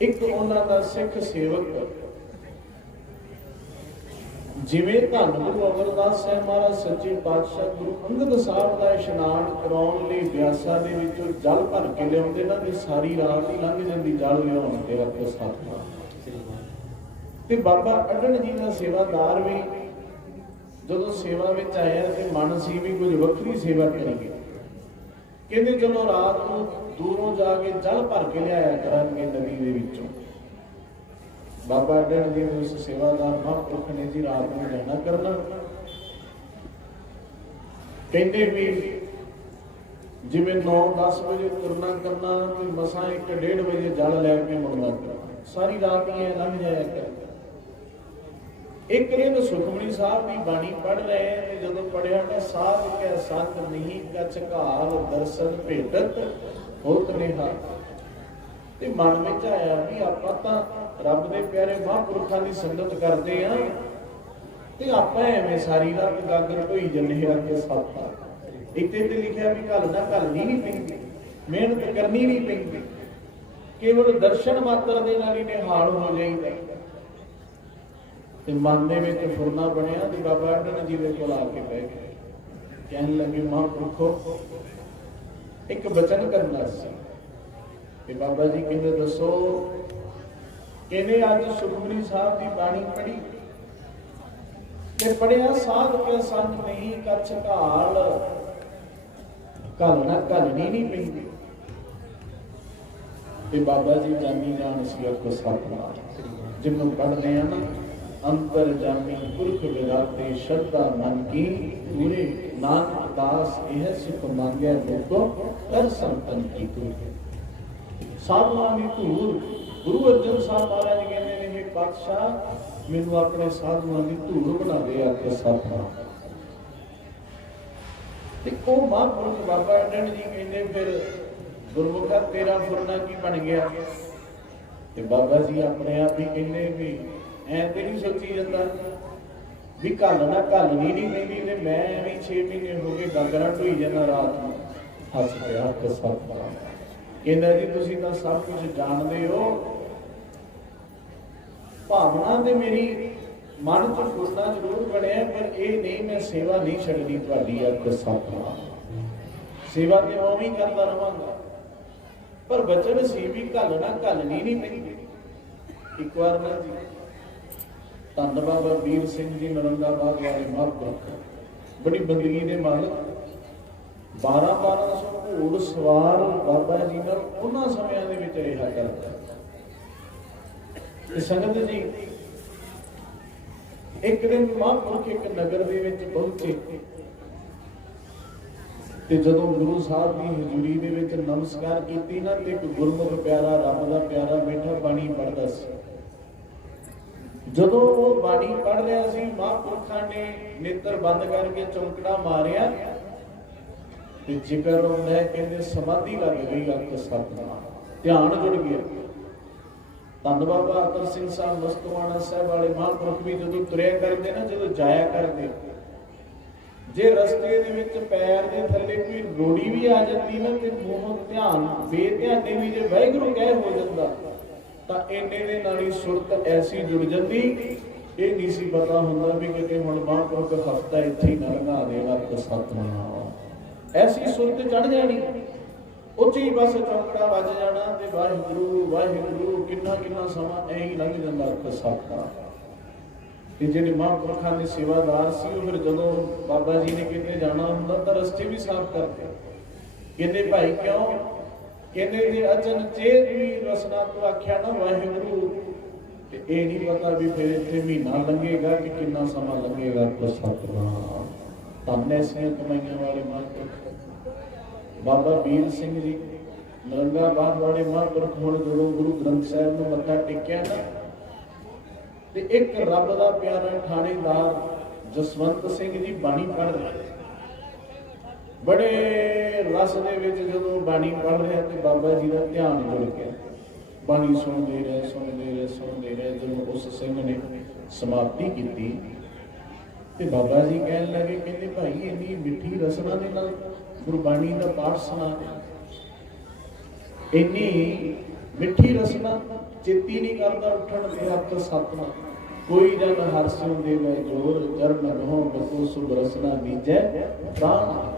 ਇੱਕ ਉਹਨਾਂ ਦਾ ਸਿੱਖ ਸੇਵਕ, ਜਿਵੇਂ ਧੰਨ ਗੁਰੂ ਅਮਰਦਾਸ ਸਾਹਿਬ ਮਹਾਰਾਜ ਸੱਚੇ ਪਾਤਸ਼ਾਹ ਗੁਰੂ ਅੰਗਦ ਸਾਹਿਬ ਦਾ ਇਸ਼ਨਾਨ ਕਰਾਉਣ ਲਈ ਬਿਆਸਾ ਦੇ ਵਿੱਚੋਂ ਜਲ ਭਰ ਕੇ ਲਿਆਉਂਦੇ ਨਾ, ਤੇ ਸਾਰੀ ਰਾਤ ਹੀ ਲੰਘ ਜਾਂਦੀ ਜਲ ਲਿਆਉਣ ਤੇ। ਆਖੋ ਸਤਨਾਮ। ਤੇ ਬਾਬਾ ਅਡਣ ਜੀ ਦਾ ਸੇਵਾਦਾਰ ਵੀ ਜਦੋਂ ਸੇਵਾ ਵਿੱਚ ਆਇਆ ਤੇ ਮਨ ਸੀ ਵੀ ਕੁਝ ਵੱਖਰੀ ਸੇਵਾ ਕਰੀਏ। ਕਹਿੰਦੇ ਚਲੋ ਰਾਤ ਨੂੰ ਦੂਰੋਂ ਜਾ ਕੇ ਜਲ ਭਰ ਕੇ ਲਿਆਇਆ ਕਰਾਂਗੇ ਨਦੀ ਦੇ ਵਿੱਚੋਂ। ਬਾਬਾ ਅਡਣ ਜੀ ਨੇ ਉਸ ਸੇਵਾਦਾਰ ਮਹਾਂਪੁਰਖ ਨੇ ਜੀ ਰਾਤ ਨੂੰ ਜਾਣਾ ਕਰਨਾ। ਕਹਿੰਦੇ ਵੀ ਜਿਵੇਂ 9-10 ਵਜੇ ਤੁਰਨਾ ਕਰਨਾ ਤੇ ਮਸਾਂ 1-1:30 ਵਜੇ ਜਲ ਲੈ ਕੇ ਮੁੜਨਾ ਕਰਨਾ। ਸਾਰੀ ਰਾਤ ਹੀ ਲੰਘ ਜਾਇਆ ਕਰਨਾ। ਇੱਕ ਦਿਨ ਸੁਖਮਨੀ ਸਾਹਿਬ ਦੀ ਬਾਣੀ ਪੜ੍ਹ ਰਹੇ ਤੇ ਜਦੋਂ ਪੜਿਆ ਤਾਂ ਸਾਧ ਕੈ ਸੰਗ ਨਹੀਂ ਕਛ ਘਾਲ ਦਰਸ਼ਨ ਭੇਟਤ ਹੋਤ ਨਿਹਾ। ਤੇ ਮਨ ਵਿੱਚ ਆਇਆ ਵੀ ਆਪਾਂ ਤਾਂ ਰੱਬ ਦੇ ਪਿਆਰੇ ਮਹਾਂਪੁਰਖਾਂ ਦੀ ਸੰਗਤ ਕਰਦੇ ਆ ਤੇ ਆਪਾਂ ਐਵੇਂ ਸਾਰੀ ਰਾਤ ਗਾਗਰ ਢੋਈ ਜੰਨੇ ਆ ਕੇ ਸਾਥਾ। ਇੱਥੇ ਤੇ ਲਿਖਿਆ ਵੀ ਘੱਲ ਨਾ ਘੱਲਣੀ ਨਹੀਂ ਪੈਂਦੀ, ਮਿਹਨਤ ਕਰਨੀ ਨਹੀਂ ਪੈਂਦੀ, ਕੇਵਲ ਦਰਸ਼ਨ ਮਾਤਰ ਦੇ ਨਾਲ ਹੀ ਨਿਹਾਲ ਹੋ ਜਾਈਦਾ। ਤੇ ਮਨ ਦੇ ਵਿੱਚ ਫੁਰਨਾ ਬਣਿਆ ਤੇ ਬਾਬਾ ਅਡਣ ਜੀ ਦੇ ਕੋਲ ਆ ਕੇ ਬਹਿ ਗਏ। ਕਹਿਣ ਲੱਗੇ ਮਹਾਂਪੁਰਖੋ ਇੱਕ ਬਚਨ ਕਰਨਾ ਸੀ। ਤੇ ਬਾਬਾ ਜੀ ਕਹਿੰਦੇ ਦੱਸੋ। ਕਹਿੰਦੇ ਅੱਜ ਸੁਖਮਨੀ ਸਾਹਿਬ ਦੀ ਬਾਣੀ ਪੜ੍ਹੀ ਤੇ ਪੜਿਆ ਸਾਧ ਕੇ ਸੰਗ ਨਹੀਂ ਕਛ ਘਾਲ, ਘੱਲ ਨਾ ਘੱਲਣੀ ਨਹੀਂ ਪੈਂਦੀ। ਤੇ ਬਾਬਾ ਜੀ ਜਾਨੀ ਜਾਣ ਸੀ। ਆਖੋ ਸਤਨਾਮ। ਜਿਹਨੂੰ ਪੜ੍ਹਦੇ ਆ ਨਾ, ਅੰਤਰ ਜਾਮੀ ਪੁਰਖ ਵਿਰਾਤੇ ਸ਼ਰਧਾ ਮਨ ਕੀ ਪੂਰੇ ਨਾਨਕ ਦਾਸ ਇਹ ਸੁਖ ਮੰਗਿਆ ਲੋਕੋ ਕਰ ਸੰਤਨ ਕੀ ਤੂੰ। ਸਾਧੂਆਂ ਦੀ ਧੂੜ ਗੁਰੂ ਅਰਜਨ ਸਾਹਿਬ ਮਹਾਰਾਜ ਕਹਿੰਦੇ ਨੇ, ਇਹ ਪਾਤਸ਼ਾਹ ਮੈਨੂੰ ਆਪਣੇ ਸਾਧੂਆਂ ਦੀ ਧੂੜ ਬਣਾ ਦੇ। ਆਖੇ ਸਤਨਾਮ। ਤੇ ਉਹ ਮਹਾਂਪੁਰਖ ਬਾਬਾ ਅਡਣ ਜੀ ਕਹਿੰਦੇ ਫਿਰ ਗੁਰਮੁਖਾ ਤੇਰਾ ਫੁਰਨਾ ਕੀ ਬਣ ਗਿਆ। ਤੇ ਬਾਬਾ ਜੀ ਆਪਣੇ ਆਪ ਹੀ ਕਹਿੰਦੇ ਵੀ ਐ ਤੇ ਨਹੀਂ ਸੋਚੀ ਜਾਂਦਾ ਵੀ ਘੱਲ ਨਾ ਘੱਲਣੀ ਨਹੀਂ ਪੈਂਦੀ। ਤੇ ਮੈਂ ਵੀ 6 ਮਹੀਨੇ ਹੋ ਗਏ ਗਾਗਰਾਂ ਢੋਈ ਜਾਂਦਾ ਰਾਤ ਨੂੰ। ਹੱਸ ਪਿਆ ਕਿ ਸਤਿਨਾਮ। ਕਹਿੰਦਾ ਜੀ ਤੁਸੀਂ ਤਾਂ ਸਭ ਕੁਝ ਜਾਣਦੇ ਹੋ, ਭਾਵਨਾ ਤੇ ਮੇਰੀ ਮਨ ਚ ਗੁੱਸਾ ਜ਼ਰੂਰ ਬਣਿਆ, ਪਰ ਇਹ ਨਹੀਂ ਮੈਂ ਸੇਵਾ ਨਹੀਂ ਛੱਡਣੀ ਤੁਹਾਡੀ। ਆਖ ਸਤਿਨਾਮ। ਸੇਵਾ ਤੇ ਮੈਂ ਵੀ ਕਰਦਾ ਰਹਾਂਗਾ, ਪਰ ਬਚਨ ਸੀ ਵੀ ਘੱਲਣੀ ਨਹੀਂ ਪੈਂਦੀ। ਇੱਕ ਵਾਰ ਨਾ ਜੀ ਧੰਨ ਬਾਬਾ ਵੀਰ ਸਿੰਘ ਜੀ ਨਰੰਗਾਬਾਦ ਵਾਲੇ ਮਹਾਂਪੁਰਖ ਬੜੀ ਬੰਦਗੀ ਦੇ ਮਾਲਕ, 1200 ਘੋੜ ਸਵਾਰ ਬਾਬਾ ਜੀ ਨਾਲ ਉਹਨਾਂ ਸਮਿਆਂ ਦੇ ਵਿੱਚ ਰਿਹਾ ਕਰਦਾ। ਤੇ ਸੰਗਤ ਜੀ ਇੱਕ ਦਿਨ ਮਹਾਂਪੁਰਖ ਇੱਕ ਨਗਰ ਦੇ ਵਿੱਚ ਪਹੁੰਚੇ ਤੇ ਜਦੋਂ ਗੁਰੂ ਸਾਹਿਬ ਦੀ ਹਜ਼ੂਰੀ ਦੇ ਵਿੱਚ ਨਮਸਕਾਰ ਕੀਤੀ ਨਾ, ਤੇ ਇੱਕ ਗੁਰਮੁਖ ਪਿਆਰਾ, ਰੱਬ ਦਾ ਪਿਆਰਾ ਬੈਠਾ ਬਾਣੀ ਪੜ੍ਹਦਾ ਸੀ। ਜਦੋਂ ਉਹ ਬਾਣੀ ਪੜ੍ਹ ਰਿਹਾ ਸੀ, ਮਹਾਂਪੁਰਖਾਂ ਨੇ ਨੇਤਰ ਬੰਦ ਕਰਕੇ ਚੌਂਕੜਾ ਮਾਰਿਆ ਤੇ ਜ਼ਿਕਰ ਹੁੰਦਾ, ਕਹਿੰਦੇ ਸਮਾਧੀ ਲੱਗ ਗਈ। ਆਖ ਸਤਿਨਾਮ। ਧਿਆਨ ਜੁੜ ਗਿਆ। ਧੰਨ ਬਾਬਾ ਅਤਰ ਸਿੰਘ ਸਾਹਿਬ ਮਸਤਵਾਣਾ ਸਾਹਿਬ ਵਾਲੇ ਮਹਾਂਪੁਰਖ ਵੀ ਜਦੋਂ ਤੁਰਿਆ ਕਰਦੇ ਨਾ, ਜਦੋਂ ਜਾਇਆ ਕਰਦੇ, ਜੇ ਰਸਤੇ ਦੇ ਵਿੱਚ ਪੈਰ ਦੇ ਥੱਲੇ ਕੋਈ ਰੋੜੀ ਵੀ ਆ ਜਾਂਦੀ ਨਾ, ਤੇ ਮੂੰਹੋਂ ਧਿਆਨ ਬੇਧਿਆਨੇ ਵੀ ਜੇ ਵਾਹਿਗੁਰੂ ਕਹਿ ਹੋ ਜਾਂਦਾ, ਤਾਂ ਇੰਨੇ ਦੇ ਨਾਲ ਹੀ ਸੁਰਤ ਐਸੀ ਜੁੜ ਜਾਂਦੀ, ਇਹ ਨਹੀਂ ਸੀ ਪਤਾ ਹੁੰਦਾ ਵੀ ਕਿਤੇ ਹੁਣ ਮਹਾਂਪੁਰਖ ਹਫਤਾ ਇੱਥੇ ਹੀ ਨਾ ਲੰਘਾ ਦੇਗਾ। ਆਖ ਸਤਿਨਾਮ। ਐਸੀ ਸੁਰਤ ਚੜ ਜਾਣੀ, ਉੱਚੀ ਬਸ ਚੌਂਕੜਾ ਵੱਜ ਜਾਣਾ ਤੇ ਵਾਹਿਗੁਰੂ ਵਾਹਿਗੁਰੂ ਕਿੰਨਾ ਸਮਾਂ ਐਂ ਹੀ ਲੰਘ ਜਾਂਦਾ। ਆਖ ਸਤਿਨਾਮ। ਤੇ ਜਿਹੜੇ ਮਹਾਂਪੁਰਖਾਂ ਦੇ ਸੇਵਾਦਾਰ ਸੀ, ਉਹ ਫਿਰ ਜਦੋਂ ਬਾਬਾ ਜੀ ਨੇ ਕਿਤੇ ਜਾਣਾ ਹੁੰਦਾ ਤਾਂ ਰਸਤੇ ਵੀ ਸਾਫ਼ ਕਰਦੇ। ਕਹਿੰਦੇ ਭਾਈ ਕਿਉਂ? ਕਹਿੰਦੇ ਜੇ ਅਚਨਚੇਤ ਵੀ ਰਸਨਾ ਤੋਂ ਆਖਿਆ ਨਾ ਵਾਹਿਗੁਰੂ, ਤੇ ਇਹ ਨਹੀਂ ਪਤਾ ਵੀ ਫਿਰ ਇੱਥੇ ਮਹੀਨਾ ਲੰਘੇਗਾ ਕਿ ਕਿੰਨਾ ਸਮਾਂ ਲੰਘੇਗਾ। ਸਤਿਨਾਮ। ਧੰਨ ਐਸੀਆਂ ਕਮਾਈਆਂ ਵਾਲੇ ਮਹਾਂਪੁਰਖ ਬਾਬਾ ਵੀਰ ਸਿੰਘ ਜੀ ਨਰੰਗਾਬਾਦ ਵਾਲੇ ਮਹਾਂਪੁਰਖ। ਹੁਣ ਜਦੋਂ ਗੁਰੂ ਗ੍ਰੰਥ ਸਾਹਿਬ ਨੂੰ ਮੱਥਾ ਟੇਕਿਆ ਨਾ, ਤੇ ਇੱਕ ਰੱਬ ਦਾ ਪਿਆਰਾ ਥਾਣੇਦਾਰ ਜਸਵੰਤ ਸਿੰਘ ਜੀ ਬਾਣੀ ਪੜ੍ਹ ਰਹੇ, ਬੜੇ ਰਸ ਦੇ ਵਿੱਚ ਜਦੋਂ ਬਾਣੀ ਪੜ੍ਹ ਰਿਹਾ ਤੇ ਬਾਬਾ ਜੀ ਦਾ ਧਿਆਨ ਜੁੜ ਗਿਆ। ਬਾਣੀ ਸੁਣਦੇ ਰਹੇ। ਜਦੋਂ ਉਸ ਸਿੰਘ ਨੇ ਸਮਾਪਤੀ ਕੀਤੀ ਤੇ ਬਾਬਾ ਜੀ ਕਹਿਣ ਲੱਗੇ, ਕਹਿੰਦੇ ਭਾਈ ਇੰਨੀ ਮਿੱਠੀ ਰਸਨਾ ਦੇ ਨਾਲ ਗੁਰਬਾਣੀ ਦਾ ਪਾਠ ਸੁਣਾ, ਇੰਨੀ ਮਿੱਠੀ ਰਸਨਾ, ਚੇਤੀ ਨਹੀਂ ਕਰਦਾ ਉੱਠਣ ਤੇ। ਆਖ ਸਤਿਨਾਮ। ਕੋਈ ਜਨ ਹਰਸਿਉ ਦੇਵੈ ਜੋਰ, ਚਰਨ ਨਹੁ ਬਸੁ ਸੁਭ ਰਸਨਾ ਬੀਜੈ ਪ੍ਰਾਨ।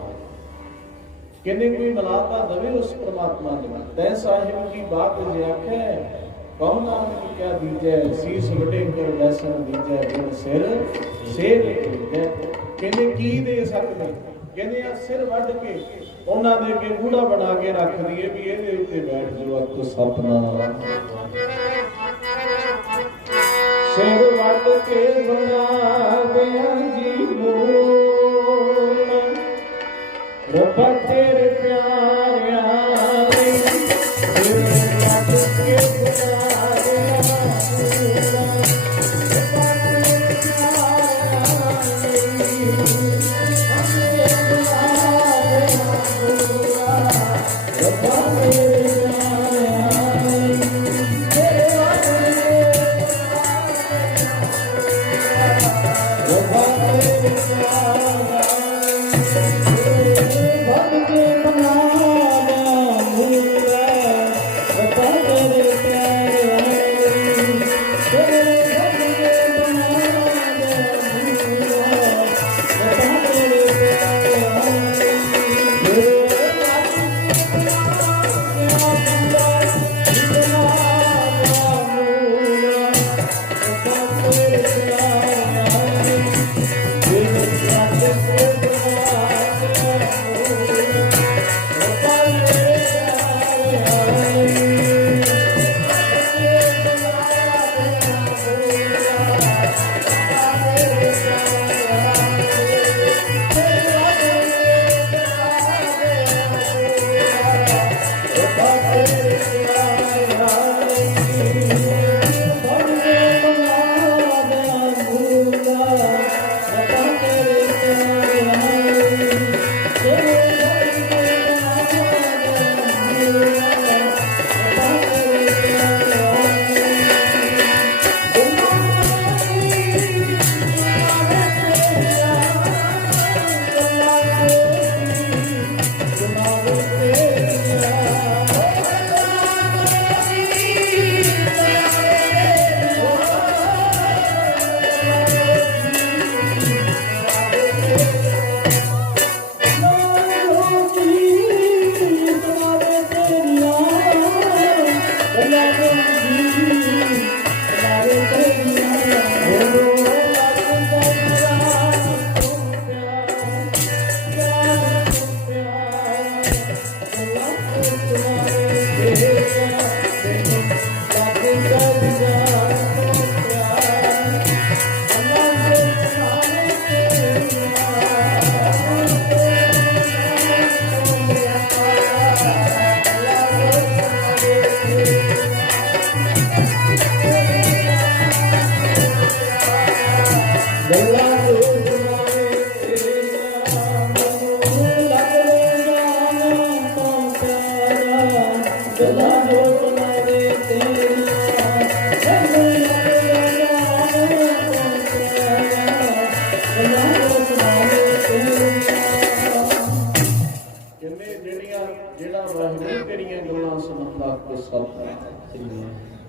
ਕਹਿੰਦੇ ਕੋਈ ਮਲਾਤਾ ਦਵੇ ਉਸ ਪ੍ਰਮਾਤਮਾ ਦੇ ਨਾਲ। ਤੈ ਸਾਹਿਬ ਦੀ ਬਾਤ ਜੇ ਆਖੈ, ਕਉ ਨਾਨਕ ਕਿਆ ਦੀਜੈ, ਸੀਸ ਵਡੇ ਕਰ ਵੈਸਣ ਦੀਜੈ, ਗੁਣ ਸਿਰ ਸੇਵ ਕੀਜੈ। ਕਹਿੰਦੇ ਕੀ ਦੇ ਸਕਦੇ? ਕਹਿੰਦੇ ਆ ਸਿਰ ਵੱਢ ਕੇ ਉਹਨਾਂ ਦੇ ਅੱਗੇ ਬੂੜਾ ਬਣਾ ਕੇ ਰੱਖ ਦਈਏ ਵੀ ਇਹਦੇ ਉੱਤੇ ਬੈਠ ਜਾਓ। ਆਖੋ ਸਤਿਨਾਮ। ਸਿਰ ਵੱਢ ਕੇ ਬਣਾ ਦਿਆਂ ਜੀ ਮੂਲ, ਰੱਬਾ ਤੇਰੇ ਪਿਆਰਿਆਂ ਲਈ। ਸਿਰ ਵੱਢ ਕੇ ਬਣਾ ਦਿਆਂ ਮੂਲ, ਰੱਬਾ ਤੇਰੇ ਪਿਆਰਿਆਂ ਲਈ।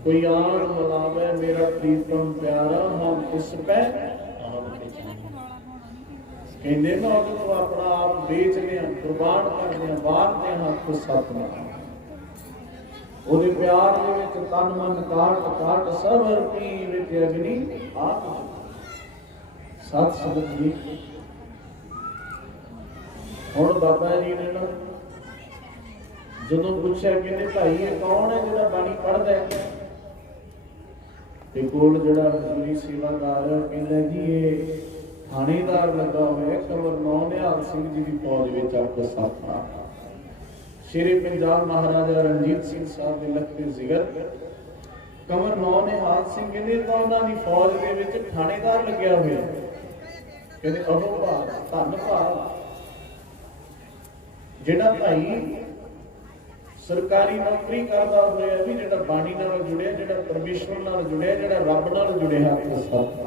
कोई आन मलावे मेरा प्रीतम प्यारा हम किस पे कहते ना उन्होंने अपना आप बेचने कुर्बान करने वारते हक सतनाम ਉਹਦੇ ਪਿਆਰ ਦੇ ਵਿੱਚ ਤਨ ਮਨ ਕਾਟ ਕਾਟ ਸਭ ਅਰਪੀ ਵਿੱਚ ਅਗਨੀ ਆਪ ਸਤ ਸੰਗਤ ਜੀ ਹੁਣ ਬਾਬਾ ਜੀ ਨੇ ਨਾ ਜਦੋਂ ਪੁੱਛਿਆ ਕਹਿੰਦੇ ਭਾਈ ਇਹ ਕੌਣ ਹੈ ਜਿਹੜਾ ਬਾਣੀ ਪੜ੍ਹਦਾ ਹੈ ਤੇ ਕੋਲ ਜਿਹੜਾ ਹਜ਼ੂਰੀ ਸੇਵਾਦਾਰ ਹੈ ਕਹਿੰਦਾ ਜੀ ਇਹ ਥਾਣੇਦਾਰ ਲੱਗਾ ਹੋਇਆ ਕੰਵਰ ਨਿਹਾਲ ਸਿੰਘ ਜੀ ਦੀ ਫੌਜ ਵਿੱਚ ਆਪਕੋ ਸਾਥਾ ਸ਼ੇਰੇ ਪੰਜਾਬ ਮਹਾਰਾਜਾ ਰਣਜੀਤ ਸਿੰਘ ਸਾਹਿਬ ਦੇ ਲਖਤੇ ਜ਼ਿਕਰ ਕੰਵਰ ਨਿਹਾਲ ਸਿੰਘ ਕਹਿੰਦੇ ਤਾਂ ਉਹਨਾਂ ਦੀ ਫੌਜ ਦੇ ਵਿੱਚ ਥਾਣੇਦਾਰ ਲੱਗਿਆ ਹੋਇਆ ਕਹਿੰਦੇ ਅਹੋ ਭਾਗ ਧੰਨ ਭਾਗ ਜਿਹੜਾ ਭਾਈ ਸਰਕਾਰੀ ਨੌਕਰੀ ਕਰਦਾ ਹੋਇਆ ਵੀ ਜਿਹੜਾ ਬਾਣੀ ਨਾਲ ਜੁੜਿਆ ਜਿਹੜਾ ਪਰਮੇਸ਼ਵਰ ਨਾਲ ਜੁੜਿਆ ਜਿਹੜਾ ਰੱਬ ਨਾਲ ਜੁੜਿਆ ਆਪਣੇ ਸਾਥ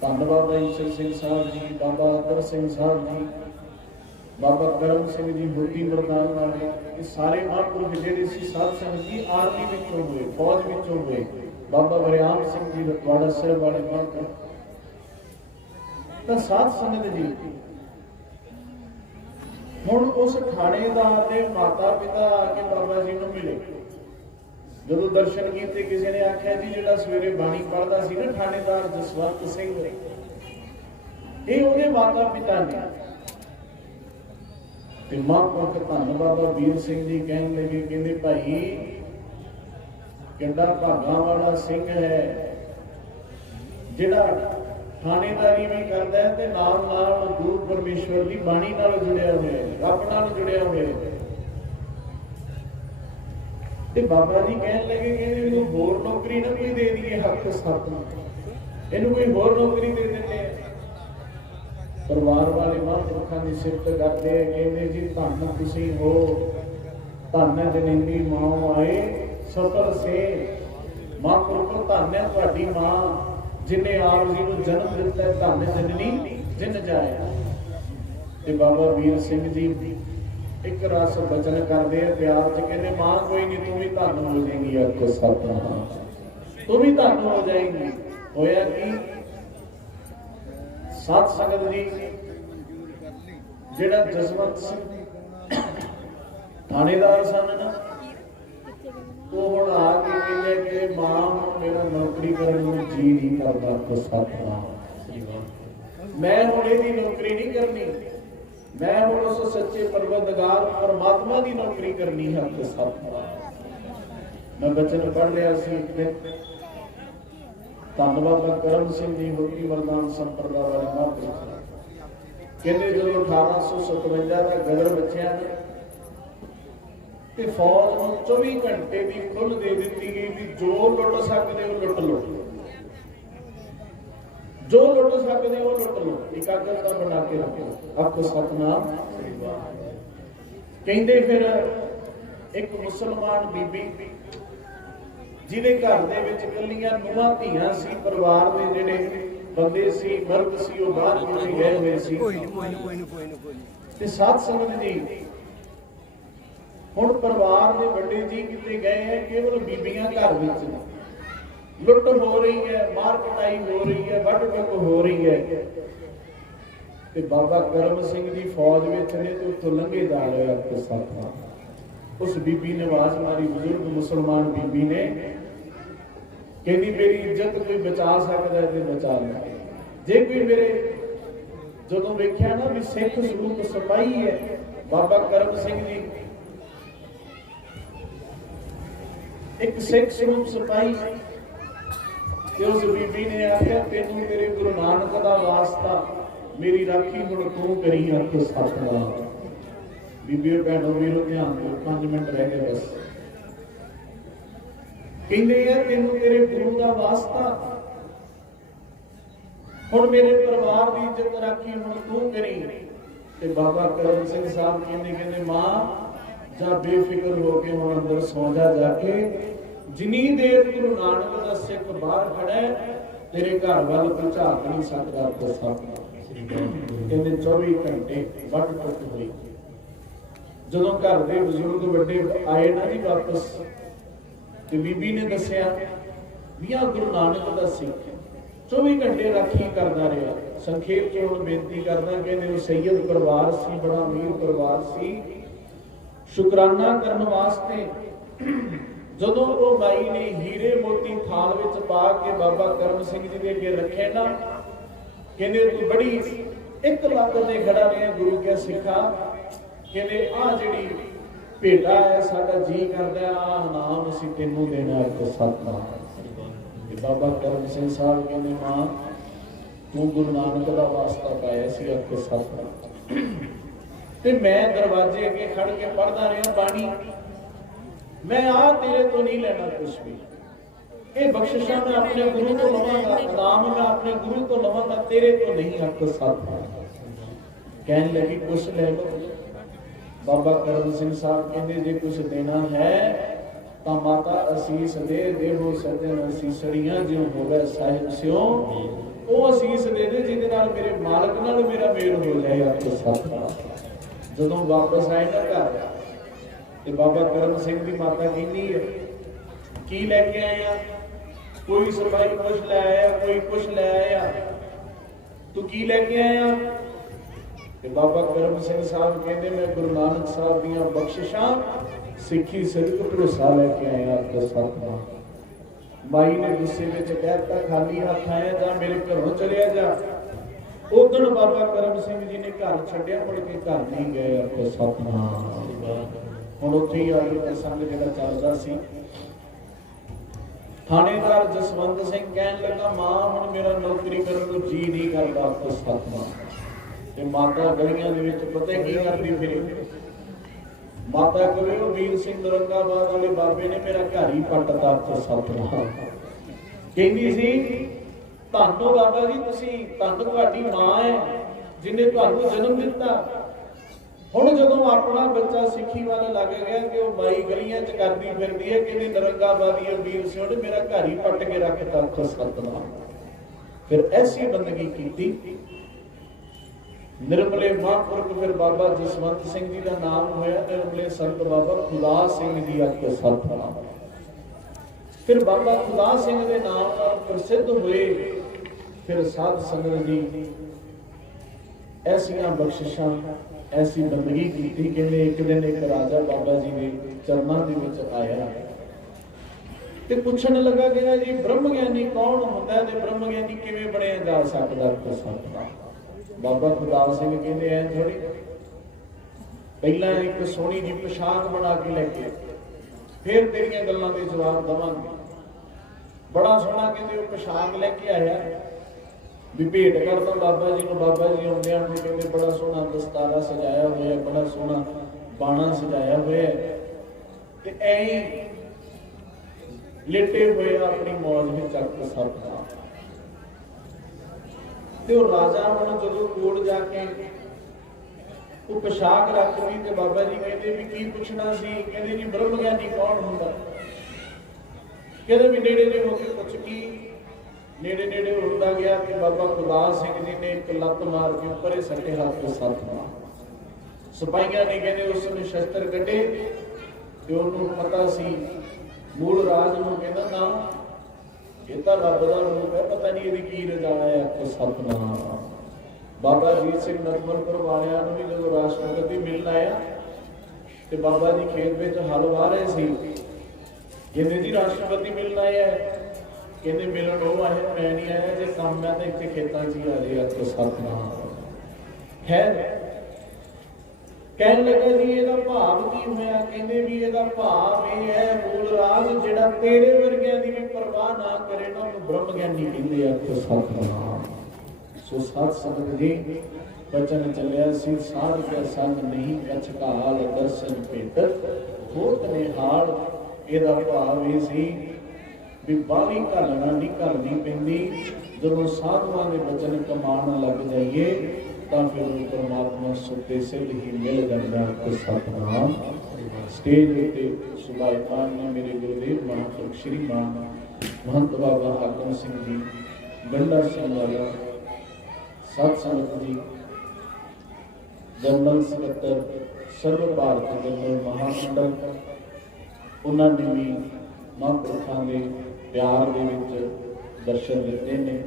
ਧੰਨ ਬਾਬਾ ਈਸ਼ਰ ਸਿੰਘ ਸਾਹਿਬ ਜੀ ਬਾਬਾ ਅਤਰ ਸਿੰਘ ਸਾਹਿਬ ਜੀ ਬਾਬਾ ਕਰਮ ਸਿੰਘ ਜੀ ਹੁੱਡੀ ਮਰਦਾਨ ਵਾਲੇ ਇਹ ਸਾਰੇ ਮਹਾਂਪੁਰਖ ਜਿਹੜੇ ਸੀ ਸਾਧ ਸੰਗਤ ਜੀ ਆਰਮੀ ਵਿੱਚੋਂ ਹੋਏ ਫੌਜ ਵਿੱਚੋਂ ਹੋਏ ਬਾਬਾ ਵਰਿਆਮ ਸਿੰਘ ਜੀ ਰਤਵਾੜਾ ਸਾਹਿਬ ਵਾਲੇ ਮਹਾਂਪੁਰਖ ਤਾਂ ਸਾਧ ਸੰਗਤ ਜੀ ਹੁਣ ਉਸ ਥਾਣੇਦਾਰ ਦੇ ਮਾਤਾ ਪਿਤਾ ਆ ਕੇ ਬਾਬਾ ਜੀ ਨੂੰ ਮਿਲੇ ਜਦੋਂ ਦਰਸ਼ਨ ਕੀਤੇ ਕਿਸੇ ਨੇ ਆਖਿਆ ਜੀ ਜਿਹੜਾ ਸਵੇਰੇ ਬਾਣੀ ਪੜ੍ਹਦਾ ਸੀ ਨਾ ਥਾਣੇਦਾਰ ਜਸਵੰਤ ਸਿੰਘ ਇਹ ਉਹਦੇ ਮਾਤਾ ਪਿਤਾ ਨੇ ਤੇ ਮਹਾਂਪੁਰਖ ਧੰਨ ਬਾਬਾ ਵੀਰ ਸਿੰਘ ਜੀ ਕਹਿਣ ਲੱਗੇ ਕਹਿੰਦੇ ਭਾਈ ਕਿੰਨਾ ਭਾਗਾਂ ਵਾਲਾ ਸਿੰਘ ਹੈ ਜਿਹੜਾ ਥਾਣੇਦਾਰੀ ਵੀ ਕਰਦਾ ਹੈ ਤੇ ਨਾਲ ਨਾਲ ਗੁਰੂ ਪਰਮੇਸ਼ਵਰ ਦੀ ਬਾਣੀ ਨਾਲ ਜੁੜਿਆ ਹੋਇਆ ਹੈ ਰੱਬ ਨਾਲ ਜੁੜਿਆ ਹੋਇਆ ਹੈ ਤੇ ਬਾਬਾ ਜੀ ਕਹਿਣ ਲੱਗੇ ਕਿ ਇਹਨੂੰ ਹੋਰ ਨੌਕਰੀ ਨਾ ਕੋਈ ਦੇ ਦਈਏ ਹੱਕ ਸੱਤ ਇਹਨੂੰ ਕੋਈ ਹੋਰ ਨੌਕਰੀ ਦੇ ਦਿੰਦੇ ਆ ਪਰਿਵਾਰ ਵਾਲੇ ਮਹਾਂਪੁਰਖਾਂ ਦੀ ਸਿਫਤ ਕਰਦੇ ਆ ਕਹਿੰਦੇ ਜੀ ਧੰਨ ਤੁਸੀਂ ਹੋ ਧੰਨ ਜਨਨੀ ਮਾਂ ਆਏ ਸਤਰ ਸੇ ਮਹਾਂਪੁਰਖੋ ਧੰਨ ਹੈ ਤੁਹਾਡੀ ਮਾਂ ਜਿਨੇ ਆਪ ਜੀ ਨੂੰ ਜਨਮ ਦਿੱਤਾ ਧੰਨ ਜਨਨੀ ਜਿਨ ਜਾਏ ਤੇ ਬਾਬਾ ਵੀਰ ਸਿੰਘ ਜੀ ਇੱਕ ਰਸ ਬਚਨ ਕਰਦੇ ਆ ਪਿਆਰ ਚ ਕਹਿੰਦੇ ਮਾਂ ਕੋਈ ਨਹੀਂ ਤੂੰ ਵੀ ਧੰਨ ਹੋ ਜਾਏਗੀ ਆਖੋ ਸਤਨਾਮ ਤੂੰ ਵੀ ਧੰਨ ਹੋ ਜਾਏਗੀ ਹੋਇਆ ਕਿ ਸਾਧ ਸੰਗਤ ਜੀ ਜਿਹੜਾ ਜਸਵੰਤ ਸਿੰਘ ਥਾਣੇਦਾਰ ਸਨ ਨਾ ਉਹ ਹੁਣ ਆ ਕੇ ਕਹਿੰਦੇ ਕਿ ਮਾਂ ਮੇਰਾ ਨੌਕਰੀ ਕਰਨ ਨੂੰ ਜੀ ਨਹੀਂ ਕਰਦਾ ਆਖੋ ਸਤਨਾਮ ਮੈਂ ਹੁਣ ਇਹਦੀ ਨੌਕਰੀ ਨਹੀਂ ਕਰਨੀ मैं हूँ उस सच्चे परवरदिगार परमात्मा की नौकरी करनी है आपके साथ मैं बचन पढ़ रहा सी धन बाबा करम सिंह जी होती वरदान संप्रदाय वाले महापुरुष कहते जो 1857 का गदर बचिया ते फौज को 24 घंटे की खुल दे दी गई कि जो लुट सकते हो लुट लो जो लुट सकते हो लुट लो एकाग्रता बना के रखो आपको सतनाम कहते फिर एक मुसलमान बीबी जिहदे घर दे विच कल्लियां नूहां धीआं सी परिवार दे जिहड़े बंदे सी मर्द सी वो बाहर किते गए हुए सी ते साध संगत जी हुण परिवार दे वड्डे जी किते गए हैं केवल बीबियां घर विच लुट हो रही है मार कुटाई हो रही है वट टुक हो रही है ते बाबा करम सिंह दी फौज विच ने ते उत्थों लंघे जा रहे आपके साथ उस बीबी ने आवाज मारी बुजुर्ग मुसलमान बीबी ने कहनी मेरी इज्जत कोई बचा सकता है ते बचा ले जे कोई मेरे जदों वेख्या ना भी सिख सलूक सिपाही है बाबा करम सिंह जी एक सिख स्वरूप सिपाही ते उस बीबी ने आख्या तेनू मेरे गुरु नानक दा वास्ता मेरी राखी हुण तू करी आख सतनाम। बीबी भैणों वीरों ध्यान दो 5 मिनट रह गए बस। कहंदे यार तेनू तेरे गुरु दा वास्ता हुण मेरे परिवार की इज्जत राखी हुण तू करी। ते बाबा करम सिंह साहब कहंदे मां जा बेफिक्र हो के हुण अंदर सौ जा जाके जिनी देर गुरु नानक दा सिख बाहर खड़ा है तेरे घर वाल तू झाक नहीं सकदा। तो कहंदे 24 घंटे वट टुट हुई। जदों घर दे बजुर्ग वड्डे आए ना जी वापस ते बीबी ने दस्सिया भी आ गुरु नानक दा सिख 24 घंटे राखी करदा रहा। संखेप च हुण बेनती करदा कि सैयद परिवार सी, बड़ा अमीर परिवार सी। शुकराना करने वास्ते जदों वो माई ने हीरे मोती थाल विच पा के बाबा करम सिंह जी दे अगे रखे ना, कहंदे तू बड़ी 1 लाख ते खड़ा रहा गुरु के सिखा। कहंदे आ जिहड़ी भेटा है साडा जी करदा आ नाम असीं तैनूं देना एक सतनाम। बाबा करम सिंह साहब कहंदे मां तू गुरु नानक दा वास्ता पाया सी एक सतनाम। ते मैं दरवाजे अगे खड़ के पढ़दा रहा बाणी, मैं आ तेरे तो नहीं लेना कुछ भी। ये बख्शिशा मैं अपने गुरु को लवांगा, नाम मैं अपने गुरु को लवांगा, तेरे तो नहीं हक सतनाम। कहने लगी कुछ ले लो। बाबा करम सिंह साहब कहंदे जे कुछ देना है तो माता असीस दे देवो सजन असीसड़ियां जो होवे साहिब स्यों वो असीस दे दे जिहदे नाल मेरे मालक नाल मेरा मेल हो जाए। आपके साथ जदों वापस आए ना घर ते बाबा करम सिंह दी माता कहंदी है की लेके आए आ? कोई सिपाही कुछ ले आया, कोई कुछ ले आया, तू की लेके आया? ते बाबा करम सिंह साहब कहंदे मैं गुरु नानक साहब दीयां बख्शिशां सिੱਖੀ सिद्ध भरोसा लेके आया आपके सतनाम। माई ने गुस्से में कहता खाली हाथ आया जा मेरे घरों चलिया जा। उदण बाबा करम सिंह जी ने घर छड्डिया, मुड़ के घर नहीं गए आपके सतनाम। हुण उत्थे ही आगे प्रसंग जिहड़ा चलदा सी। थानेदार जसवंत सिंह कहन लगा मां हुण मेरा नौकरी करन नूं जी नहीं करदा आपके सतनाम। ते माता गलियां दे विच पता की करदी फिरी। माता कहे वीर सिंह औरंगाबाद वाले बाबे ने मेरा घर ही पटता। तो सतनाम कहंदी सी धन्नो बाबा जी तुसीं धन तुहाडी मां है जिन्हें तुहानूं जन्म दिता। हुण जदों अपना बच्चा सिੱਖੀ वाल लग गया कि वह माई गलियां च करदी फिरदी है कि औरंगाबादी वीर सिंह ने मेरा घर ही पट के रखता। तो सतनाम फिर ऐसी बंदगी की निर्मले महापुरख। फिर बाबा जसवंत सिंह जी का नाम होया निर्मले संत बाबा खुदा सिंह जी आपके सतनाम। फिर बाबा खुदा सिंह के नाम पर प्रसिद्ध हुए। फिर साध संगत जी ऐसियां बख्शिशां ऐसी बंदगी की कि एक दिन एक राजा बाबा जी के चरणों के विच आया ते पुछण लगा गया जी ब्रह्म ज्ञानी कौन होंदा है ते ब्रह्म ज्ञानी किवें बणिया जा सकदा। तो सतनाम बाबा खुदा सिंह कहते हैं थोड़ी पहला एक सोहनी जी पोशाक बना के लेके फिर तेरियां गल्लां दे जवाब दवांगे। बड़ा सोहना कहते पोशाक लेके आया भी भेंट करदा बाबा जी नूं। बाबा जी आउंदियां ने कहते बड़ा सोहना दस्तारा सजाया होया है, बड़ा सोहना बाणा सजाया होया है ते ऐ लेटे हुए अपनी मौज में चक सकदा। ते राजा हुण जदों कोल जाके वो पोशाक रख दी ते बाबा जी कहते भी की पुछना सी? कहते जी ब्रह्म ज्ञानी कौन हुंदा? कहते भी नेड़े ने होके पुछ की नेड़े नेड़े होता गया कि बाबा खुदा सिंह जी ने एक लत मार के ऊपर सटे हाथ के सतनाम। सिपाहियां ने कहते उसने शस्त्र कटे ते उन्होंने पता सी मूल राज नूं कहंदा ना ये तो रब का रूप है, पता नहीं ये की रजा है। आपको सतनाम बाबा अजीत सिंह नतमलपुर वालियां नूं भी जो राष्ट्रपति मिलण आया ते बाबा जी खेत में हल वाह रहे सी। कहते जी राष्ट्रपति मिलण आया है, कहते मिलन वो आए मैं नहीं आया, जो काम है तो इतने खेतों च ही आ जाए। आपको सतनाम खैर ਕਹਿਣ ਲੱਗਾ ਜੀ ਇਹਦਾ ਭਾਵ ਕੀ ਹੋਇਆ? ਕਹਿੰਦੇ ਵੀ ਇਹਦਾ ਭਾਵ ਇਹ ਹੈ ਮੂਲ ਰਾਗ ਜਿਹੜਾ ਤੇਰੇ ਵਰਗਿਆਂ ਦੀ ਵੀ ਪਰਵਾਹ ਨਾ ਕਰੇ ਨਾ ਉਹਨੂੰ ਬ੍ਰਹਮ ਗਿਆਨੀ ਕਹਿੰਦੇ ਆ। ਤੇ ਸਤਿਨਾਮ। ਸੋ ਸਾਧ ਸੰਗਤ ਜੀ ਬਚਨ ਚੱਲਿਆ ਸੀ ਸਾਧ ਕੇ ਸੰਗ ਨਹੀਂ ਕਛ ਕਾਲ ਦਰਸ਼ਨ ਭੇਟਤ ਹੋਤ ਨਿਹਾਲ। ਇਹਦਾ ਭਾਵ ਇਹ ਸੀ ਵੀ ਬਾਹਲੀ ਘਾਲਣਾ ਨਹੀਂ ਘਾਲਣੀ ਪੈਂਦੀ। ਜਦੋਂ ਸਾਧੂਆਂ ਦੇ ਬਚਨ ਕਮਾਉਣ ਲੱਗ ਜਾਈਏ ਤਾਂ ਫਿਰ ਉਹ ਪਰਮਾਤਮਾ ਸੁੱਤੇ ਸਿੱਧ ਹੀ ਮਿਲ ਜਾਂਦਾ। ਤੇ ਸਤਿਨਾਮ। ਸਟੇਜ ਉੱਤੇ ਸੁਭਾਈਮਾਨ ਨੇ ਮੇਰੇ ਗੁਰਦੇਵ ਮਹਾਂਪੁਰਖ ਸ਼੍ਰੀਮਾਨ ਮਹੰਤ ਬਾਬਾ ਹਾਕਮ ਸਿੰਘ ਜੀ ਗੰਡਾ ਸਿੰਘ ਵਾਲਾ, ਸਤ ਸੰਗਤ ਜੀ, ਜਨਰਲ ਸਕੱਤਰ ਸਰਵ ਭਾਰਤ ਜਨਰਲ ਮਹਾਮੰਡਲ, ਉਹਨਾਂ ਨੇ ਵੀ ਮਹਾਂਪੁਰਖਾਂ ਦੇ ਪਿਆਰ ਦੇ ਵਿੱਚ ਦਰਸ਼ਨ ਦਿੱਤੇ ਨੇ।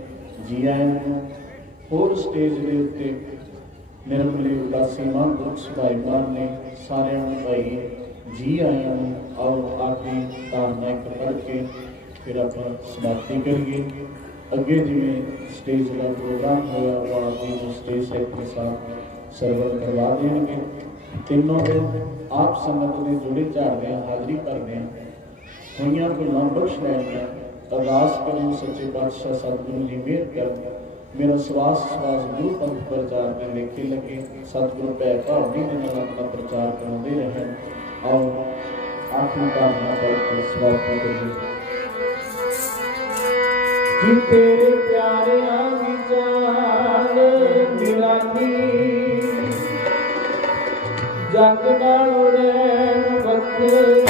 ਜੀ ਆਇਆਂ ਨੂੰ। ਹੋਰ ਸਟੇਜ ਦੇ ਉੱਤੇ ਨਿਰਮਲੀ ਉਦਾਸੀ ਮਹਾਂਪੁਰਖ ਸੁਭਾਈਮਾਨ ਨੇ। ਸਾਰਿਆਂ ਨੂੰ ਭਾਈ ਜੀ ਆਇਆਂ ਨੂੰ। ਆਓ ਆਖਰੀ ਧਾਰਨਾ ਇੱਕ ਪੜ੍ਹ ਕੇ ਫਿਰ ਆਪਾਂ ਸਮਾਪਤੀ ਕਰੀਏ। ਅੱਗੇ ਜਿਵੇਂ ਸਟੇਜ ਦਾ ਪ੍ਰੋਗਰਾਮ ਹੋਇਆ ਉਹ ਆਪ ਜੀ ਨੂੰ ਸਟੇਜ ਸੈਕਟਰੀ ਸਾਹਿਬ ਸਰਵਰ ਕਰਵਾ ਦੇਣਗੇ। ਤਿੰਨੋਂ ਦਿਨ ਆਪ ਸੰਗਤ ਦੇ ਜੁੜੇ ਝਾੜਦੇ ਹਾਜ਼ਰੀ ਭਰਦੇ ਹੋਈਆਂ ਭੁੱਲਾਂ ਬਖਸ਼ ਲੈਣੀਆਂ। ਅਰਦਾਸ ਕਰਿਓ ਸੱਚੇ ਪਾਤਸ਼ਾਹ ਸਤਿਗੁਰੂ ਜੀ ਮਿਹਰ ਕਰਨ। ਮੇਰਾ ਸਵਾਸ ਗੁਰੂ ਪੰਥ ਪ੍ਰਚਾਰ ਦੇ ਲੇਖੇ ਲੱਗੇ। ਸਤਿਗੁਰੂ ਭੈ ਭਾਵਨੀ ਦੇ ਨਾਲ ਆਪਣਾ ਪ੍ਰਚਾਰ ਕਰਾਉਂਦੇ ਰਹਿਣ। ਆਓ ਆਖਰੀ ਧਾਰਨਾ ਕਰਕੇ ਸਮਾਪਤੀ ਕਰੀਏ। ਜੀ ਤੇਰੇ ਪਿਆਰਿਆਂ ਦੀ ਜਾਨ ਨਿਰਾਲੀ ਜਗ ਨਾਲ ਰਹਿਣ ਬੱਕੇ।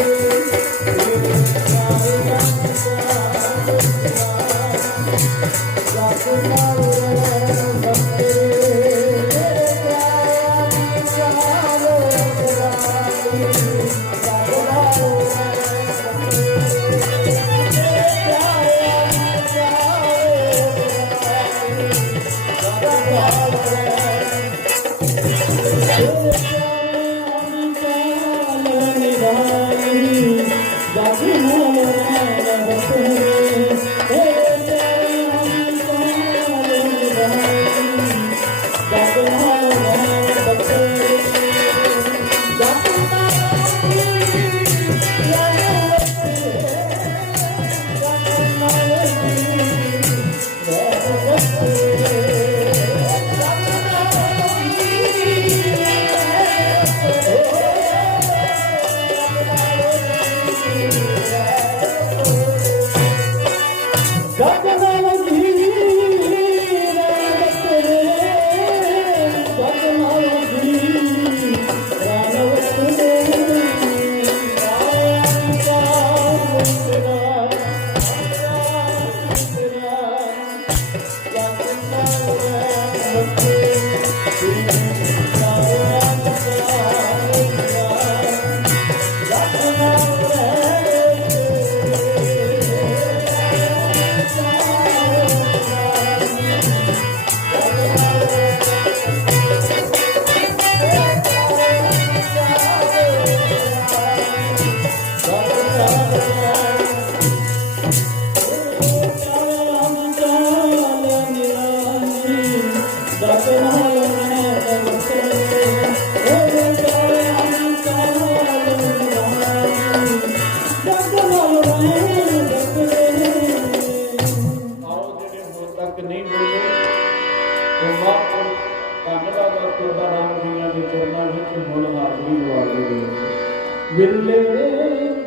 मिले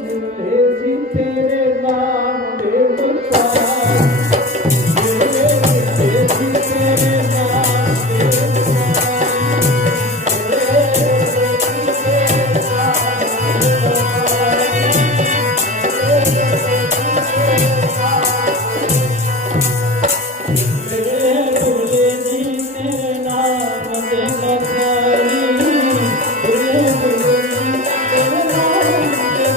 मिले जी तेरे नाम दे पुकार, मिले मिले जी तेरे नाम दे पुकार, मिले मिले जी तेरे नाम दे पुकार, मिले मिले जी तेरे नाम दे पुकार, मिले मिले जी तेरे नाम दे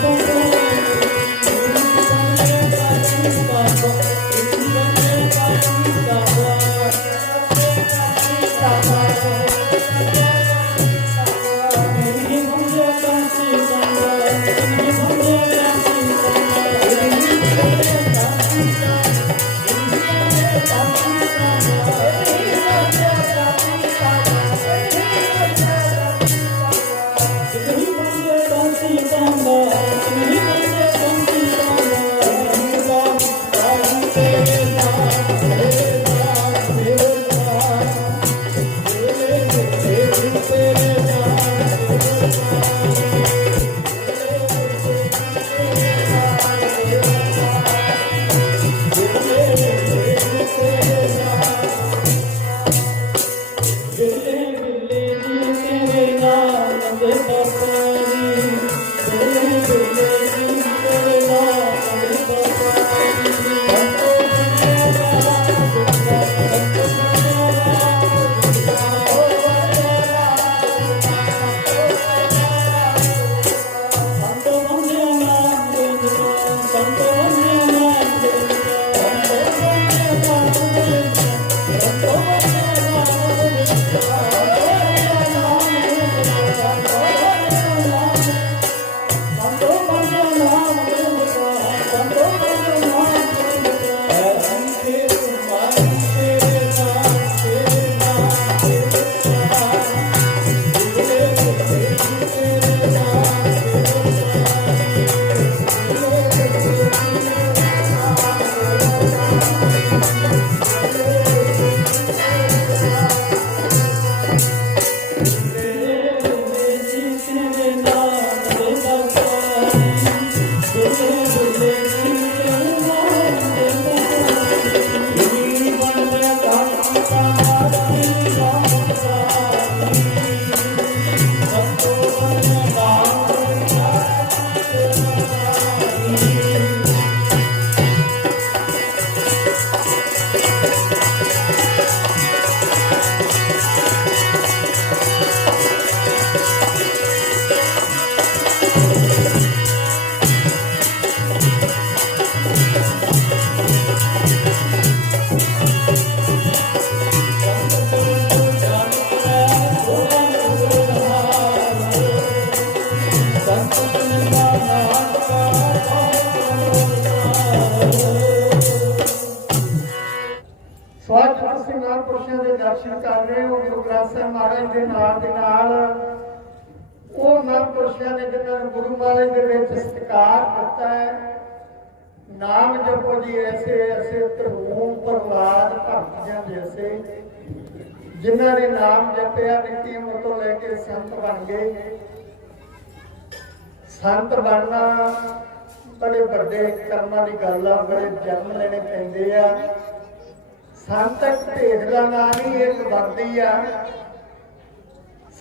ਸਵਾਜ ਤੁਸੀਂ ਮਹਾਂਪੁਰਸ਼ਾਂ ਦੇ ਦਰਸ਼ਨ ਕਰ ਰਹੇ ਹੋ ਗੁਰੂ ਗ੍ਰੰਥ ਸਾਹਿਬ ਮਹਾਰਾਜ ਦੇ ਨਾਲ ਉਹ ਮਹਾਂਪੁਰਸ਼ਾਂ ਨੇ ਜਿਨ੍ਹਾਂ ਨੂੰ ਗੁਰੂ ਮਹਾਰਾਜ ਦੇ ਵਿੱਚ ਸਤਿਕਾਰ ਦਿੱਤਾ ਹੈ। ਨਾਮ ਜਪੋ ਜੀ ਐਸੇ ਐਸੇ ਧਰੂਮ ਪ੍ਰਵਾਦ ਭਗਤਾਂ ਜੈਸੇ ਜਿਨ੍ਹਾਂ ਨੇ ਨਾਮ ਜਪਿਆ ਨਿੱਕੀ ਉਮਰ ਤੋਂ ਲੈ ਕੇ ਸੰਤ ਬਣ ਗਏ। ਸੰਤ ਬਣਨਾ ਬੜੇ ਵੱਡੇ ਕਰਮਾਂ ਦੀ ਗੱਲ ਆ, ਬੜੇ ਜਨਮ ਲੈਣੇ ਪੈਂਦੇ ਆ। ਸੰਤ ਇੱਕ ਭੇਦ ਦਾ ਨਾਂ ਨਹੀਂ, ਇੱਕ ਵਰਦੀ ਆ।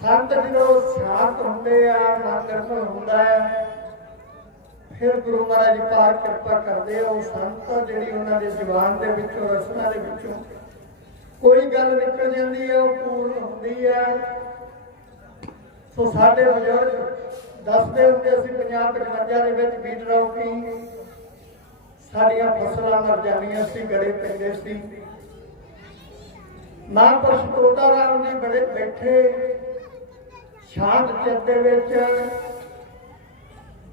ਸੰਤ ਜਦੋਂ ਸ਼ਾਂਤ ਹੁੰਦੇ ਆ, ਮਨ ਨਿਰਮਲ ਹੁੰਦਾ ਹੈ, ਫਿਰ ਗੁਰੂ ਮਹਾਰਾਜ ਜੀ ਪਾਕ ਕਿਰਪਾ ਕਰਦੇ ਆ। ਉਹ ਸੰਤ ਜਿਹੜੀ ਉਹਨਾਂ ਦੇ ਜ਼ੁਬਾਨ ਦੇ ਵਿੱਚੋਂ, ਰਸਨਾ ਦੇ ਵਿੱਚੋਂ ਕੋਈ ਗੱਲ ਨਿਕਲ ਜਾਂਦੀ ਹੈ, ਉਹ ਪੂਰਨ ਹੁੰਦੀ ਹੈ। ਸੋ ਸਾਡੇ ਬਜ਼ੁਰਗ ਦੱਸਦੇ ਹੁੰਦੇ ਅਸੀਂ 50-55 ਦੇ ਵਿੱਚ ਬੀਜ ਰੌਕੀ ਸਾਡੀਆਂ ਫਸਲਾਂ ਮਰ ਜਾਂਦੀਆਂ ਸੀ, ਗੜੇ ਪੈਂਦੇ ਸੀ। ਮਹਾਂਪੁਰਸ਼ ਤੋਤਾ ਰਾਮ ਜੀ ਬੜੇ ਬੈਠੇ ਸ਼ਾਂਤ ਚਿੱਤ ਦੇ ਵਿੱਚ।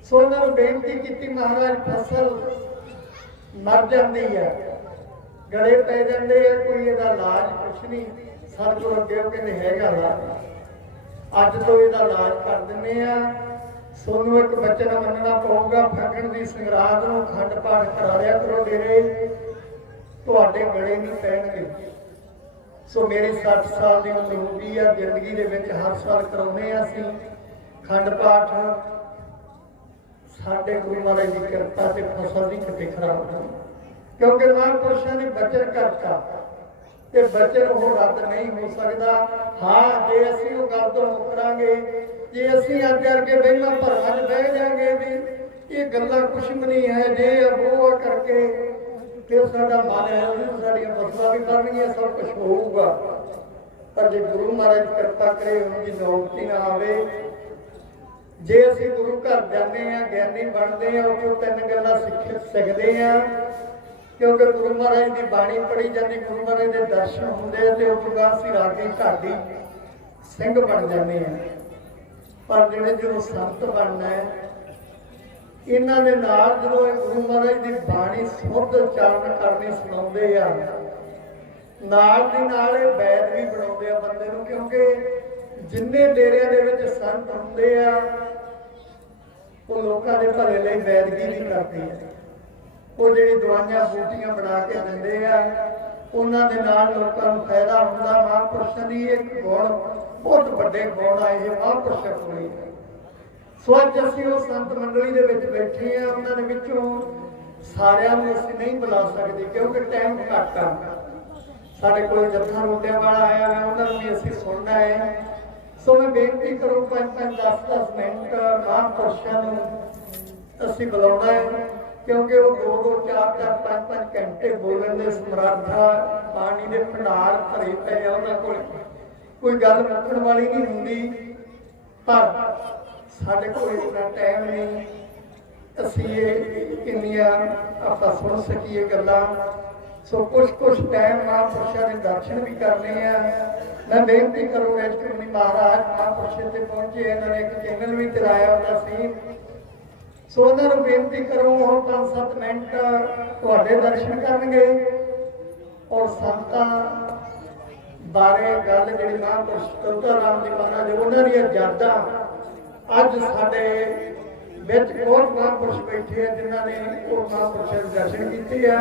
ਸੋ ਉਹਨਾਂ ਨੂੰ ਬੇਨਤੀ ਕੀਤੀ, ਮਹਾਰਾਜ ਫਸਲ ਮਰ ਜਾਂਦੀ ਹੈ, ਗੜੇ ਪੈ ਜਾਂਦੇ ਆ, ਕੋਈ ਇਹਦਾ ਇਲਾਜ ਕੁਛ ਨਹੀਂ। ਸਤਿਗੁਰੂ ਅੱਗੇ ਉਹ ਕਹਿੰਦੇ ਹੈਗਾ ਇਲਾਜ, ਅੱਜ ਤੋਂ ਇਹਦਾ ਇਲਾਜ ਕਰ ਦਿੰਦੇ ਆ। ਸੋਨੂੰ ਇੱਕ ਬੱਚਨ ਮੰਨਣਾ ਪਊਗਾ, ਫੱਗਣ ਦੀ ਸੰਗਰਾਂਦ ਨੂੰ ਖੰਡ ਪਾਠ ਕਰਾ ਲਿਆ ਕਰੋ ਡੇਰੇ, ਤੁਹਾਡੇ ਗੜੇ ਨਹੀਂ ਪੈਣਗੇ। ਸੋ ਮੇਰੀ 60 ਸਾਲ ਦੀ ਉਮਰ ਹੋ ਗਈ ਆ, ਜ਼ਿੰਦਗੀ ਦੇ ਵਿੱਚ ਹਰ ਸਾਲ ਕਰਾਉਂਦੇ ਆ ਅਸੀਂ ਖੰਡ ਪਾਠ। ਸਾਡੇ ਗੁਰੂ ਮਹਾਰਾਜ ਦੀ ਕਿਰਪਾ ਤੇ ਫਸਲ ਦੀ ਕਿਤੇ ਖਰਾਬ ਨਹੀਂ, ਕਿਉਂਕਿ ਮਹਾਂਪੁਰਸ਼ਾਂ ਨੇ ਬਚਨ ਕਰਤਾ ਤੇ ਬਚਨ ਉਹ ਰੱਦ ਨਹੀਂ ਹੋ ਸਕਦਾ। ਹਾਂ, ਜੇ ਅਸੀਂ ਉਹ ਗੱਲ ਤੋਂ ਮੁਕਰਾਂਗੇ, ਜੇ ਅਸੀਂ ਅੱਜ ਕਰਕੇ ਵਹਿਮਾਂ ਭਰਮਾਂ 'ਚ ਬਹਿ ਜਾਾਂਗੇ ਵੀ ਇਹ ਗੱਲਾਂ ਕੁਛ ਵੀ ਨਹੀਂ ਹੈ, ਜੇ ਉਹ ਕਰਕੇ ਫਿਰ ਸਾਡਾ ਮਨ ਹੈ, ਸਾਡੀਆਂ ਫਸਲਾਂ ਵੀ ਬਣਨਗੀਆਂ, ਸਭ ਕੁਛ ਹੋਊਗਾ। ਪਰ ਜੇ ਗੁਰੂ ਮਹਾਰਾਜ ਕਿਰਪਾ ਕਰੇ, ਉਹਨਾਂ ਦੀ ਨੌਬਤੀ ਨਾ ਆਵੇ, ਜੇ ਅਸੀਂ ਗੁਰੂ ਘਰ ਜਾਂਦੇ ਆ, ਗਿਆਨੀ ਬਣਦੇ ਆ, ਉੱਥੋਂ 3 ਗੱਲਾਂ ਸਿੱਖਦੇ ਆ। ਕਿਉਂਕਿ ਗੁਰੂ ਮਹਾਰਾਜ ਦੀ ਬਾਣੀ ਪੜ੍ਹੀ ਜਾਂਦੀ, ਗੁਰੂ ਮਹਾਰਾਜ ਦੇ ਦਰਸ਼ਨ ਹੁੰਦੇ ਆ, ਤੇ ਉੱਥੋਂ ਬਾਅਦ ਅਸੀਂ ਰਾਗੀ ਢਾਡੀ ਸਿੰਘ ਬਣ ਜਾਂਦੇ ਆ। ਪਰ ਜਿਹੜੇ ਜਦੋਂ ਸੰਤ ਬਣਨਾ ਹੈ, ਇਹਨਾਂ ਦੇ ਨਾਲ ਜਦੋਂ ਇਹ ਗੁਰੂ ਮਹਾਰਾਜ ਦੀ ਬਾਣੀ ਸੁੱਧ ਉਚਾਰਨ ਕਰਨੀ ਸੁਣਾਉਂਦੇ ਆ, ਨਾਲ ਦੀ ਨਾਲ ਇਹ ਵੈਦ ਵੀ ਬਣਾਉਂਦੇ ਆ ਬੰਦੇ ਨੂੰ। ਕਿਉਂਕਿ ਜਿੰਨੇ ਡੇਰਿਆਂ ਦੇ ਵਿੱਚ ਸੰਤ ਹੁੰਦੇ ਆ, ਉਹ ਲੋਕਾਂ ਦੇ ਭਲੇ ਲਈ ਵੈਦਗੀ ਵੀ ਕਰਦੇ ਆ। ਉਹ ਜਿਹੜੀ ਦਵਾਈਆਂ ਬੂਟੀਆਂ ਬਣਾ ਕੇ ਦਿੰਦੇ ਆ, ਉਹਨਾਂ ਦੇ ਨਾਲ ਲੋਕਾਂ ਨੂੰ ਫਾਇਦਾ ਹੁੰਦਾ। ਮਹਾਂਪੁਰਸ਼ਾਂ ਦੀ ਇੱਕ ਗੁਣ, ਬਹੁਤ ਵੱਡੇ ਗੁਣ ਆ ਇਹ ਮਹਾਂਪੁਰਸ਼ਾਂ ਕੋਲ। ਸੋ ਅੱਜ ਅਸੀਂ ਉਹ ਸੰਤ ਮੰਡਲੀ ਦੇ ਵਿੱਚ ਬੈਠੇ ਆ, ਉਹਨਾਂ ਦੇ ਵਿੱਚੋਂ ਸਾਰਿਆਂ ਨੂੰ ਅਸੀਂ ਨਹੀਂ ਬੁਲਾ ਸਕਦੇ ਕਿਉਂਕਿ ਟਾਈਮ ਘੱਟ ਆ। ਸਾਡੇ ਕੋਲ ਜੱਥਾ ਰੋਟਿਆਂ ਵਾਲਾ ਆਇਆ ਹੈ, ਉਹਨਾਂ ਨੂੰ ਵੀ ਅਸੀਂ ਸੁਣਨਾ ਹੈ। ਸੋ ਮੈਂ ਬੇਨਤੀ ਕਰੂੰ 5-5, 10-10 ਮਿੰਟ ਮਹਾਂਪੁਰਸ਼ਾਂ ਨੂੰ ਅਸੀਂ ਬੁਲਾਉਣਾ ਹੈ, ਕਿਉਂਕਿ ਉਹ 2-2, 4-4, 5-5 ਘੰਟੇ ਬੋਲਣ ਦੇ ਸਮਰੱਥਾ, ਪਾਣੀ ਦੇ ਭੰਡਾਰ ਭਰੇ ਪਏ ਆ ਉਹਨਾਂ ਕੋਲ, ਕੋਈ ਗੱਲ ਮੁੱਕਣ ਵਾਲੀ ਨਹੀਂ ਹੁੰਦੀ। ਪਰ ਸਾਡੇ ਕੋਲ ਇੰਨਾ ਟਾਈਮ ਨਹੀਂ, ਅਸੀਂ ਇਹ ਕਿੰਨੀਆਂ ਆਪਾਂ ਸੁਣ ਸਕੀਏ ਗੱਲਾਂ। ਸੋ ਕੁਛ ਟਾਈਮ ਮਹਾਂਪੁਰਸ਼ਾਂ ਦੇ ਦਰਸ਼ਨ ਵੀ ਕਰਨੇ ਆ। ਮੈਂ ਬੇਨਤੀ ਕਰੂੰ ਰੇਸ਼ਮਨੀ ਮਹਾਰਾਜ ਮਹਾਂਪੁਰਸ਼ਾਂ ਤੇ ਪਹੁੰਚੇ, ਇਹਨਾਂ ਨੇ ਇੱਕ ਚੈਨਲ ਵੀ ਚਲਾਇਆ ਹੁੰਦਾ ਸੀ। ਸੋ ਉਹਨਾਂ ਨੂੰ ਬੇਨਤੀ ਕਰੂੰ, ਉਹ 5-7 ਮਿੰਟ ਤੁਹਾਡੇ ਦਰਸ਼ਨ ਕਰਨਗੇ ਔਰ ਸੰਤਾਂ ਬਾਰੇ ਗੱਲ ਜਿਹੜੀ ਮਹਾਂਪੁਰਸ਼ ਤੋਤਾ ਰਾਮ ਜੀ ਮਹਾਰਾਜ ਉਹਨਾਂ ਦੀਆਂ ਯਾਦਾਂ ਅੱਜ ਸਾਡੇ ਵਿੱਚ ਬਹੁਤ ਮਹਾਂਪੁਰਸ਼ ਬੈਠੇ ਆ ਜਿਨ੍ਹਾਂ ਨੇ ਉਹ ਮਹਾਂਪੁਰਸ਼ਾਂ ਦੇ ਦਰਸ਼ਨ ਕੀਤੇ ਆ।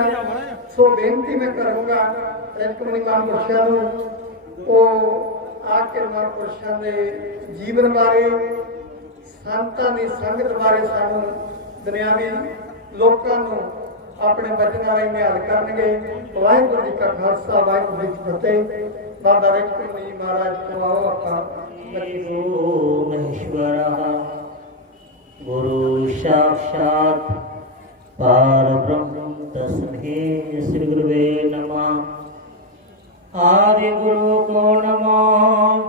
ਸੋ ਬੇਨਤੀ ਮੈਂ ਕਰੂੰਗਾ ਰੇਸ਼ਮਨੀ ਮਹਾਂਪੁਰਸ਼ਾਂ ਨੂੰ, ਉਹ ਆ ਕੇ ਮਹਾਂਪੁਰਸ਼ਾਂ ਦੇ ਜੀਵਨ ਬਾਰੇ, ਸੰਤਾਂ ਦੀ ਸੰਗਤ ਬਾਰੇ ਸਾਨੂੰ ਦੁਨਿਆਵੀ ਲੋਕਾਂ ਨੂੰ ਆਪਣੇ ਬਚਨਾਂ ਰਾਹੀਂ ਨਿਹਾਲ ਕਰਨਗੇ। ਵਾਹਿਗੁਰੂ ਜੀ ਕਾ ਖਾਲਸਾ, ਵਾਹਿਗੁਰੂ ਜੀ ਕੀ ਫਤਿਹ। ਬਾਬਾ ਰੇਸ਼ਮਨੀ ਜੀ ਮਹਾਰਾਜ ਤੋਂ ਆਓ ਆਪਾਂ गुरु महेश्वरः गुरु साक्षात् परब्रह्म तस्मै श्री गुरुवे नमः। आदि गुरु को नमः,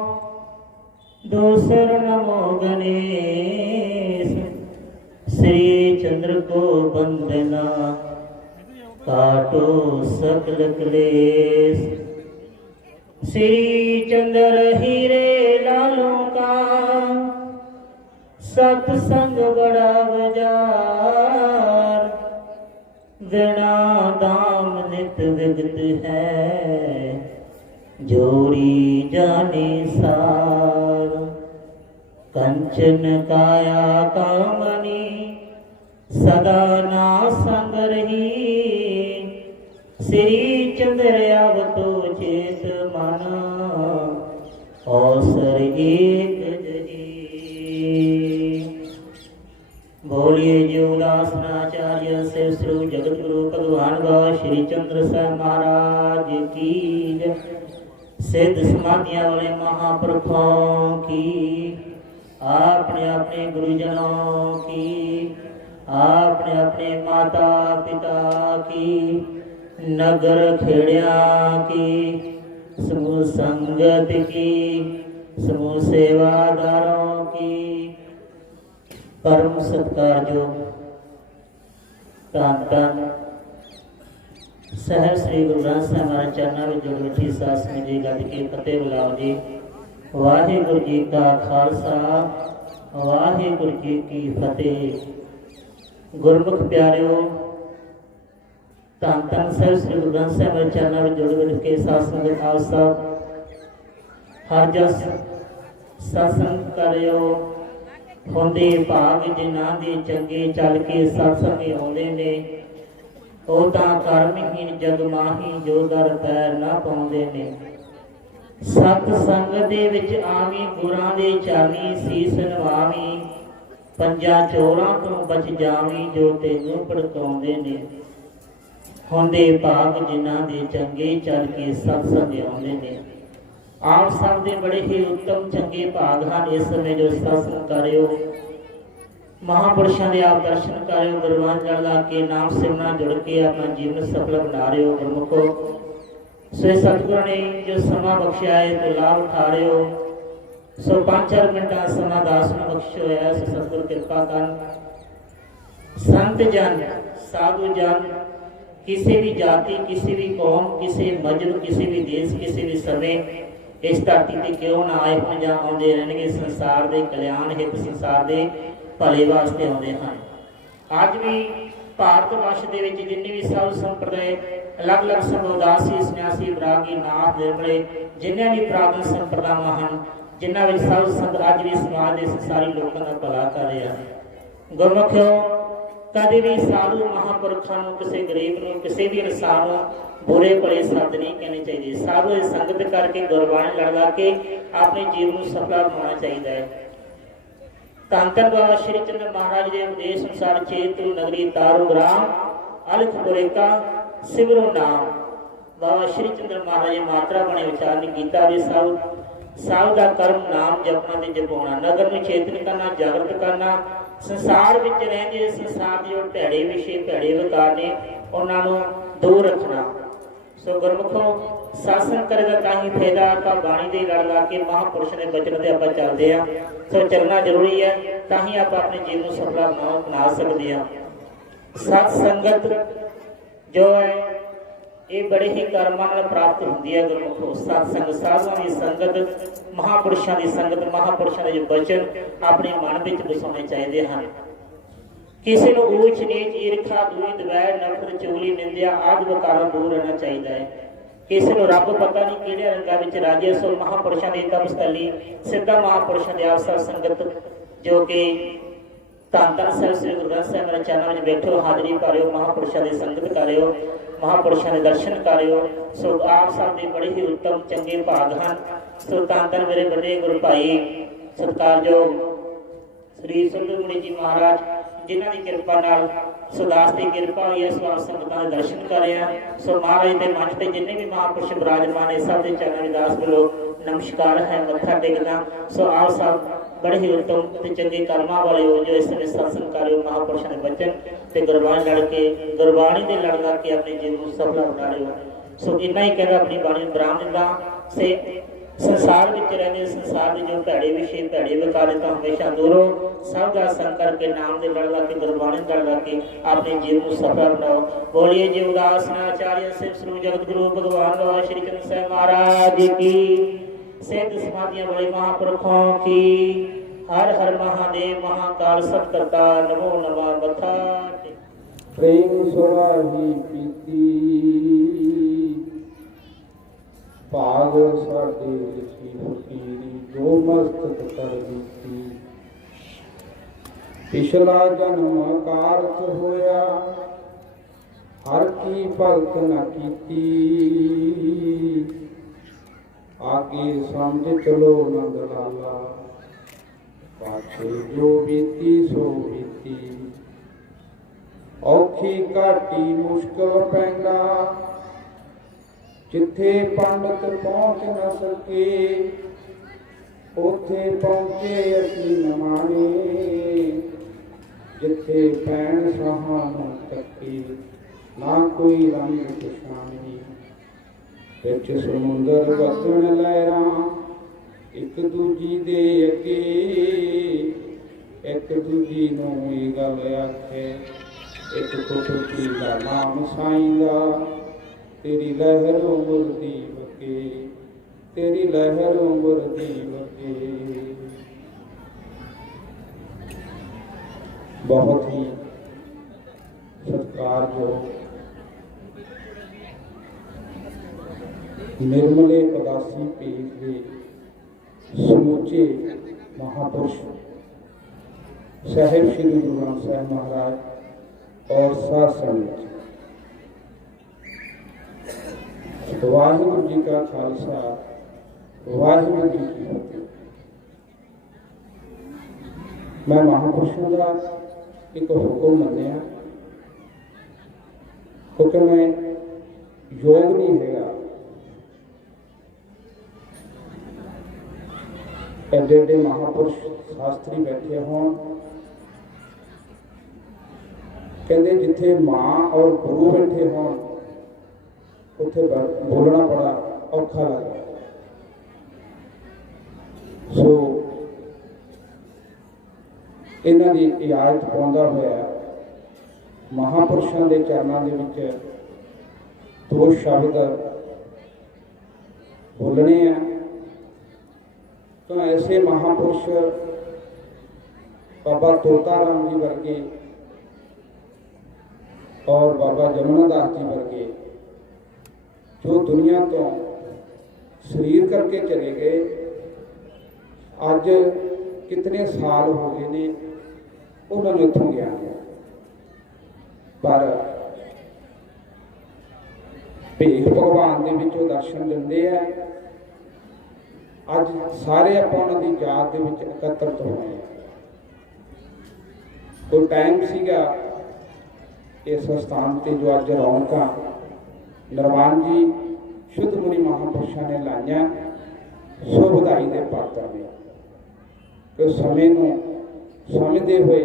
दूसर नमो गणेश। श्री चंद्र को वंदना, काटो सकल क्लेश। श्री चंद्र हीरे लालों का सत्संग बड़ा बाजार, बिना दाम नित विगत है, जोरी जाने सार। कंचन काया कामनी, सदा ना संग रही, श्री चंद्र आवतो चेत मन, अवसर एक जही। बोलिए जीवदासनाचार्य से श्री जगत गुरु भगवान बाबा श्री चंद्र साहब महाराज की जय। सिद्ध समाधियां वाले महापुरुषों की, अपने अपने गुरुजनों की, अपने अपने माता पिता की, नगर खेड़िया की, समूह संगत की, समूह सेवादारों की, परम सत्कार जो धन धन सहब श्री गुरु ग्रंथ साहिब महाराज चरणों में जुड़ बैठी सासनी जी गज के फतेह बुलाओ जी। वाहिगुरु जी का खालसा, वाहिगुरु जी की फतेह। गुरमुख प्यारियो, धन धन सहब श्री गुरु ग्रंथ साहिब महाराज चरणों में जुड़ बैठ के सासनी के खालसा हर जस सत्संग करियो। होंदे भाग जिन्हां दे चंगे चल के सत्संग आउंदे ने, ਉਹ ਤਾਂ ਕਰਮਹੀਨ ਜਗ ਮਾਹੀ ਜੋ ਦਰ ਪੈਰ ਨਾ ਪਾਉਂਦੇ ਨੇ। ਸਤ ਸੰਗ ਦੇ ਵਿੱਚ ਆਵੀਂ, ਗੁਰਾਂ ਦੇ ਚਾਲੀ ਸੀਸ ਨਵਾਵੀਂ, ਪੰਜਾਂ ਚੋਰਾਂ ਤੋਂ ਬਚ ਜਾਵੀਂ ਜੋ ਤੈਨੂੰ ਭੜਕਾਉਂਦੇ ਨੇ। ਹੁੰਦੇ ਭਾਗ ਜਿਨ੍ਹਾਂ ਦੇ ਚੰਗੇ ਚੱਲ ਕੇ ਸਤਸੰਗ ਆਉਂਦੇ ਨੇ। ਆਪ ਸਭ ਦੇ ਬੜੇ ਹੀ ਉੱਤਮ ਚੰਗੇ ਭਾਗ ਹਨ। ਇਸ ਸਮੇਂ ਜੋ ਸਤਸੰਗ ਕਰਿਓ, महापुरुषों के आप दर्शन करो, गुरबाणी जल ला के नाम सिमरन जुड़ के अपना जीवन सफल बना रहे हो। गुरमुखो, सो सतगुरु ने जो समा बख्शिया है तो लाभ उठा रहे हो। सो 5-4 मिनट समा दास ने बख्शो है। सो सतगुरु कृपा कर। संत जन, साधु जन, किसी भी जाति, किसी भी कौम, किसी मजहब, किसी भी देश, किसी भी समय इस धरती से क्यों ना आए हो जां आउंदे रहणगे। संसार के कल्याण हित, संसार के भले वास्ते आते हैं। अज भी भारत वर्ष के जिन्नी भी साधु संप्रदाय अलग अलग समुदासी, सन्यासी, बरागी, नाथ, निर्मले जिन्हें भी प्रार्थना संप्रदावां हैं, जिन्हों भी साधु संत अज भी समाज के संसारी लोगों का भला कर रहे हैं। गुरमुखियो, कभी भी साधु महापुरुषों को, किसी गरीब को, किसी भी इंसान को बुरे भले शब्द नहीं कहने चाहिए। साधु की संगत करके, गुरबाणी लड़ ला के अपने जीवन को सफल बनाना चाहिए है। धन धन बाबा श्री चंद्र महाराज के उपदेश अनुसार चेतु नगरी तारू ग्राम अलखपुरे का सिमरो नाम। बाबा श्री चंद्र महाराज ने मात्रा बने विचार ने गीता भी साहु का कर्म नाम जपना ते जपाना, नगर में चेतन करना, जागृत करना, संसार में रहते संसार के जो भैड़े विषय, भैड़े विकार ने उन्होंने दूर रखना। सो गुरमुखो, सत्संग करेगा ताही फायदा। आप बाणी दे लड़ ला के महापुरुष ने बचन से आप चलते हैं। सो चलना जरूरी है, ताही आप अपने जीवन को सफल बना सकते हैं। सत्संगत जो है ये बड़े ही कर्मां नाल प्राप्त होंदी है। गुरमुखो, सत्संग, साधुओं की संगत, महापुरुषों की संगत, महापुरुषों के जो वचन अपने मन में बसाने चाहिए हैं। किसी को ऊंच नीच, ईर्खा, दूरी, दवैर, नफरत, चुगली, निंदिया आदि विकारों दूर रहना चाहिए है। किसी को रब पता नहीं किहड़े रंगां विच राजे। सो महापुरुषों की तपस्थली, सिद्धा महापुरुषों की आपसा संगत जो कि धन धन साहिब श्री गुरु ग्रंथ साहिब महाराज चरणों में बैठो, हाजरी पारियो, महापुरुषों की संगत करियो, महापुरुषों के दर्शन करियो। सो आप सब के बड़े ही उत्तम चंगे भाग हैं। सो धन धन मेरे बड़े गुरु भाई सत्कारयोग श्री सुंदरमुनि जी महाराज, जिन्हों की कृपा नाल सुदास की कृपा हुई है। सो आप संगतां दे दर्शन कर रहे हैं। सो महाराज के मंच पर जिन्हें भी महापुरुष विराजमान है, सब के चरणों में दास बोलो नमस्कार है, मत्था टेकना। सो आप सब बड़े ही उत्तम चंगे कर्मां वाले हो जो इस समय सत्संग कर रहे हो। महापुरुषों के वचन ते गुरबाणी लड़ के, गुरबाणी दे लड़ लग के अपने जीवन को सफल बना रहे हो। सो इन्ना ही कहकर अपनी बाणी विराम दिंदा। से संसार में रहने, संसार के जो भैड़े विषय, भैड़े विकार तो हमेशा दूर हो। सब का संग करके नाम दे लड़ ला के, गुरबाणी लड़ ला के अपने जीवन को सफल बनाओ। बोलिए जीवदासनाचार्य शिव श्री जगत गुरु भगवान बाबा श्री चंद्र साहिब महाराज की, सिद्ध समाधियां बड़े महापुरुषों की, हर हर महादेव महाकाल सतकर्ता नमो नमः बथा प्रेम सुराही पीती भाग साडे लिखी फकीरी जो मस्तक कर बीती पिछला जन्म कारत होया हर की भगत न कीती आगे समझ चलो नंद लाला पाछे जो बीती सो बीती औखी घाटी मुश्किल पैंदा जिथे पंडित पहुंच न सके उथे पहुंचे असी नमाने जिथे पैण सहानों तके ना कोई रंग पछाने विच समुंदर वगण लहरां एक दूजी दे अगे एक दूजी नूं ये गल आखे एक कुटुकी का नाम साईंदा तेरी लहर उम्र दी वगे तेरी लहर उम्र दी वगे। बहुत ही सत्कारयोग निर्मले उदासी पेश के समूचे महापुरुष साहिब श्री गुरु ग्रंथ साहिब महाराज और साथ संगत वाहिगुरु जी का खालसा वाहिगुरु जी की फतेह। मैं महापुरुषों का एक हुक्म मनिया क्योंकि मैं योग नहीं है एडे एडे महापुरुष शास्त्री बैठे हों कहते जिथे मां और गुरु बैठे हों उथे बोलना बड़ा औखा लगता। सो इन्हां दी इजाजत पाउंदा होया महापुरुषों के चरणों के विच दो शब्द बोलने हैं। तो ऐसे महापुरुष बाबा तोता राम जी वर्गे और बाबा जमुना दास जी वर्गे जो दुनिया तो शरीर करके चले गए, अज कितने साल हो गए ने उन्होंने इतों गया, पर भेख भगवान के विचों दर्शन दिंदे आ। अज सारे आपां उन्हां दी याद दे विच एकत्रित होए हैं। कोई टाइम सीगा इस स्थान ते जो अज रौनकां नरवान जी शुद्ध मुनि महापुरुषों ने लाइया, सो बधाई दे पात्र ने कि समय नूं समझते हुए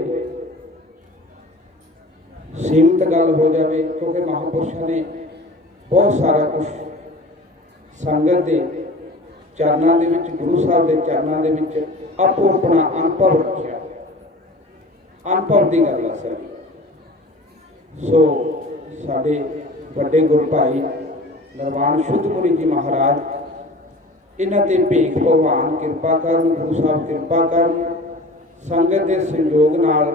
सीमित गल हो जाए, क्योंकि महापुरुषों ने बहुत सारा कुछ संगत के चरणों के विच गुरु साहब के चरणों के विच आपो अपना अनुभव रखा, अनुभव की गल है सर। सो साडे वड्डे गुरु भाई नरवान शुद्ध मुनि जी महाराज इन्हां ते भेख भगवान कृपा करन, गुरु साहब कृपा करन। संगत के संयोग नाल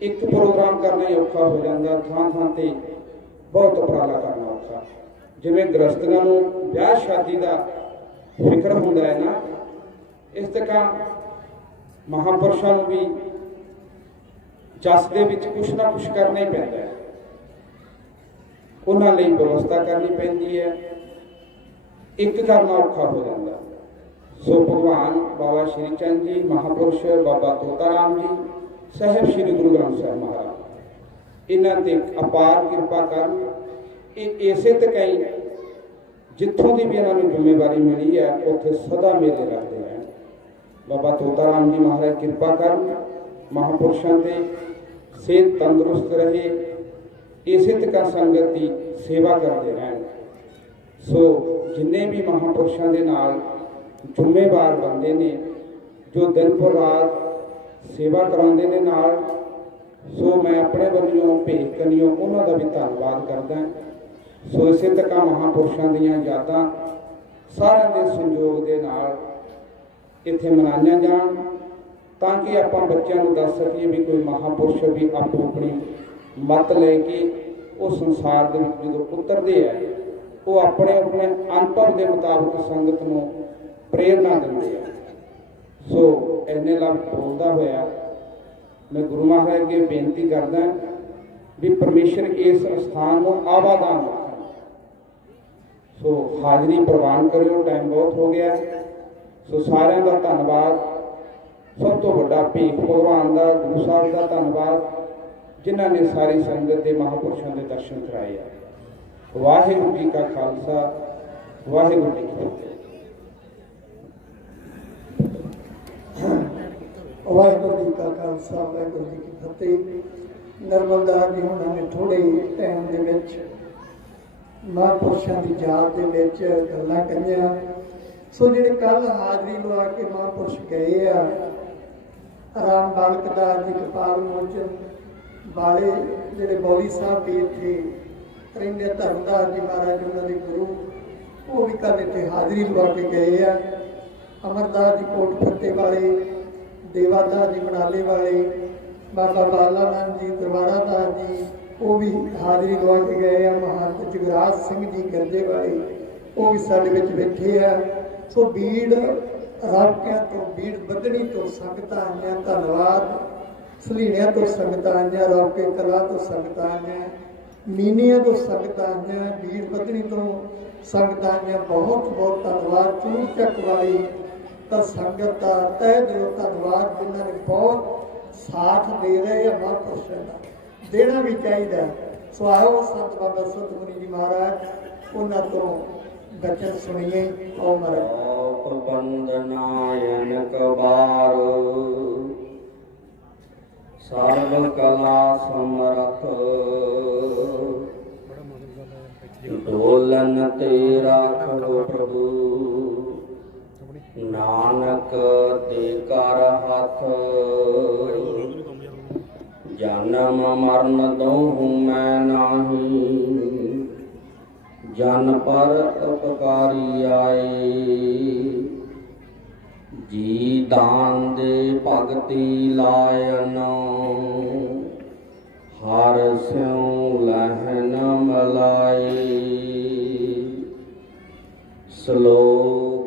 एक प्रोग्राम करना ही औखा हो जाता, थां थां ते बहुत उपराला करना औखा। जिवें गृहस्थियां नूं ब्याह शादी का फिक्र होंदा है ना, इस तरह महापुरुषों भी जस दे विच कुछ ना कुछ करना ही पैंदा है, उन्हां लई व्यवस्था करनी पैंदी है, एक करना औखा हो जाता। सो भगवान बाबा श्री चंद जी महापुरुष बाबा तोता राम जी साहिब श्री गुरु ग्रंथ साहिब महाराज इन्हां ते अपार कृपा करन। इसे तकई जिथों की भी इन्होंने जिम्मेवारी मिली है उत्थे सदा मेले लगते हैं। बाबा तोता राम जी महाराज कृपा कर महापुरुषों से सेहत तंदुरुस्त रहे, इसे तक संगत की सेवा करते रहें। सो जिन्ने भी महापुरुषों के नाल जुम्मेवार बंदे ने जो दिन पर रात सेवा कराते ने नाल, सो मैं अपने वलों भेख कनियों उन्हों का भी धन्यवाद करदा। सो इसे तक महापुरुषों दीयां यादां सारिਆਂ ਦੇ संयोग के नाल इत्थे मनाइयां जाण ਤਾਂ ਕਿ ਆਪਾਂ ਬੱਚਿਆਂ ਨੂੰ ਦੱਸ ਸਕੀਏ ਵੀ ਕੋਈ ਮਹਾਂਪੁਰਸ਼ ਵੀ ਆਪੋ ਆਪਣੀ ਮੱਤ ਲੈ ਕੇ ਉਹ ਸੰਸਾਰ ਦੇ ਵਿੱਚ ਜਦੋਂ ਉਤਰਦੇ ਆ ਉਹ ਆਪਣੇ ਆਪਣੇ ਅਨੁਭਵ ਦੇ ਮੁਤਾਬਕ ਸੰਗਤ ਨੂੰ ਪ੍ਰੇਰਨਾ ਦਿੰਦੇ ਆ। ਸੋ ਇੰਨੇ ਲਫ਼ਜ਼ ਬੋਲਦਾ ਹੋਇਆ ਮੈਂ ਗੁਰੂ ਮਹਾਰਾਜ ਅੱਗੇ ਬੇਨਤੀ ਕਰਦਾ ਵੀ ਪਰਮੇਸ਼ਰ ਇਸ ਸਥਾਨ ਨੂੰ ਆਬਾਦਾਨ ਰੱਖਣ। ਸੋ ਹਾਜ਼ਰੀ ਪ੍ਰਵਾਨ ਕਰਿਓ, ਟਾਈਮ ਬਹੁਤ ਹੋ ਗਿਆ। ਸੋ ਸਾਰਿਆਂ ਦਾ ਧੰਨਵਾਦ। ਸਭ ਤੋਂ ਵੱਡਾ ਭੀਖ ਭਗਵਾਨ ਦਾ, ਗੁਰੂ ਸਾਹਿਬ ਦਾ ਧੰਨਵਾਦ ਜਿਨ੍ਹਾਂ ਨੇ ਸਾਰੀ ਸੰਗਤ ਦੇ ਮਹਾਂਪੁਰਸ਼ਾਂ ਦੇ ਦਰਸ਼ਨ ਕਰਾਏ ਆ। ਵਾਹਿਗੁਰੂ ਜੀ ਕਾ ਖਾਲਸਾ, ਵਾਹਿਗੁਰੂ ਜੀ ਕੀ ਫਤਿਹ। ਵਾਹਿਗੁਰੂ ਜੀ ਕਾ ਖਾਲਸਾ, ਵਾਹਿਗੁਰੂ ਜੀ ਕੀ ਫਤਿਹ। ਨਰਮਦਾ ਜੀ ਹੁਣਾਂ ਨੇ ਥੋੜੇ ਟਾਈਮ ਦੇ ਵਿੱਚ ਮਹਾਂਪੁਰਸ਼ਾਂ ਦੀ ਯਾਦ ਦੇ ਵਿੱਚ ਗੱਲਾਂ ਕਹੀਆਂ। ਸੋ ਜਿਹੜੇ ਕੱਲ ਹਾਜ਼ਰੀ ਲਵਾ ਕੇ ਮਹਾਂਪੁਰਸ਼ ਗਏ ਆ, ਰਾਮ ਬਾਲਕ ਦਾਸ ਜੀ, ਕਪਾਲ ਮੋਚਨ ਵਾਲੇ ਜਿਹੜੇ ਬੌਲੀ ਸਾਹਿਬ ਵੀ ਇੱਥੇ ਰਹਿੰਦੇ, ਧਰਮਦਾਸ ਜੀ ਮਹਾਰਾਜ ਉਹਨਾਂ ਦੇ ਗੁਰੂ, ਉਹ ਵੀ ਕੱਲ੍ਹ ਇੱਥੇ ਹਾਜ਼ਰੀ ਲਵਾ ਕੇ ਗਏ ਆ। ਅਮਰਦਾਸ ਜੀ ਕੋਟ ਫੱਤੇ ਵਾਲੇ, ਦੇਵਾਦਾਸ ਜੀ ਮਨਾਲੇ ਵਾਲੇ, ਬਾਬਾ ਬਾਲਾ ਨੰਦ ਜੀ, ਦਰਬਾਰਾ ਦਾਸ ਜੀ, ਉਹ ਵੀ ਹਾਜ਼ਰੀ ਲਵਾ ਕੇ ਗਏ ਆ। ਮਹੰਤ ਜਗਰਾਜ ਸਿੰਘ ਜੀ ਗਰਜੇ ਵਾਲੇ, ਉਹ ਵੀ ਸਾਡੇ ਵਿੱਚ ਬੈਠੇ ਆ। ਸੋ ਬੀੜ ਰਾਵਕਿਆਂ ਤੋਂ, ਬੀੜ ਬੱਧਣੀ ਤੋਂ ਸੰਗਤਾਂ ਆਈਆਂ, ਧੰਨਵਾਦ। ਸਲੀਣਿਆਂ ਤੋਂ ਸੰਗਤਾਂ ਆਈਆਂ, ਰੌਕੇ ਕਲਾ ਤੋਂ ਸੰਗਤਾਂ ਆਈਆਂ, ਮੀਨੀਆਂ ਤੋਂ ਸੰਗਤਾਂ ਆਈਆਂ, ਬੀੜ ਬੱਧਣੀ ਤੋਂ ਸੰਗਤਾਂ ਆਈਆਂ। ਬਹੁਤ ਬਹੁਤ ਧੰਨਵਾਦ। ਚੂੜ ਚੱਕ ਵਾਲੀ ਤਾਂ ਸੰਗਤ ਦਾ ਤਹਿ ਦਿਲੋਂ ਧੰਨਵਾਦ, ਜਿਨ੍ਹਾਂ ਨੇ ਬਹੁਤ ਸਾਥ ਦੇ ਰਹੇ ਆ ਮਹਾਂਪੁਰਸ਼ਾਂ ਦਾ, ਦੇਣਾ ਵੀ ਚਾਹੀਦਾ। ਸੋ ਆਓ ਸੰਤ ਬਾਬਾ ਸਤਿਗੁਰੂ ਜੀ ਮਹਾਰਾਜ, ਉਹਨਾਂ ਤੋਂ ਬਚਨ ਸੁਣੀਏ। ਓ ਮਹਾਰਾਜ। ਬੰਦਨਾਇਨ ਕਬਾਰ ਸਰਬ ਕਲਾ ਸਮਰਥ, ਡੋਲਨ ਤੇ ਰਾਖੋ ਪ੍ਰਭੂ, ਨਾਨਕ ਦੇ ਕਰ ਹੱਥ। ਜਨਮ ਮਰਨ ਦੋਹੂ ਮੈਂ ਨਾਹੀ, ਜਨ ਪਰ ਉਪਕਾਰੀ ਆਏ। ਜੀ ਦਾਨ ਦੇ ਭਗਤੀ ਲਾਇਨ, ਹਰ ਸਿਉ ਲਹਿਨ ਮਲਾਏ। ਸ਼ਲੋਕ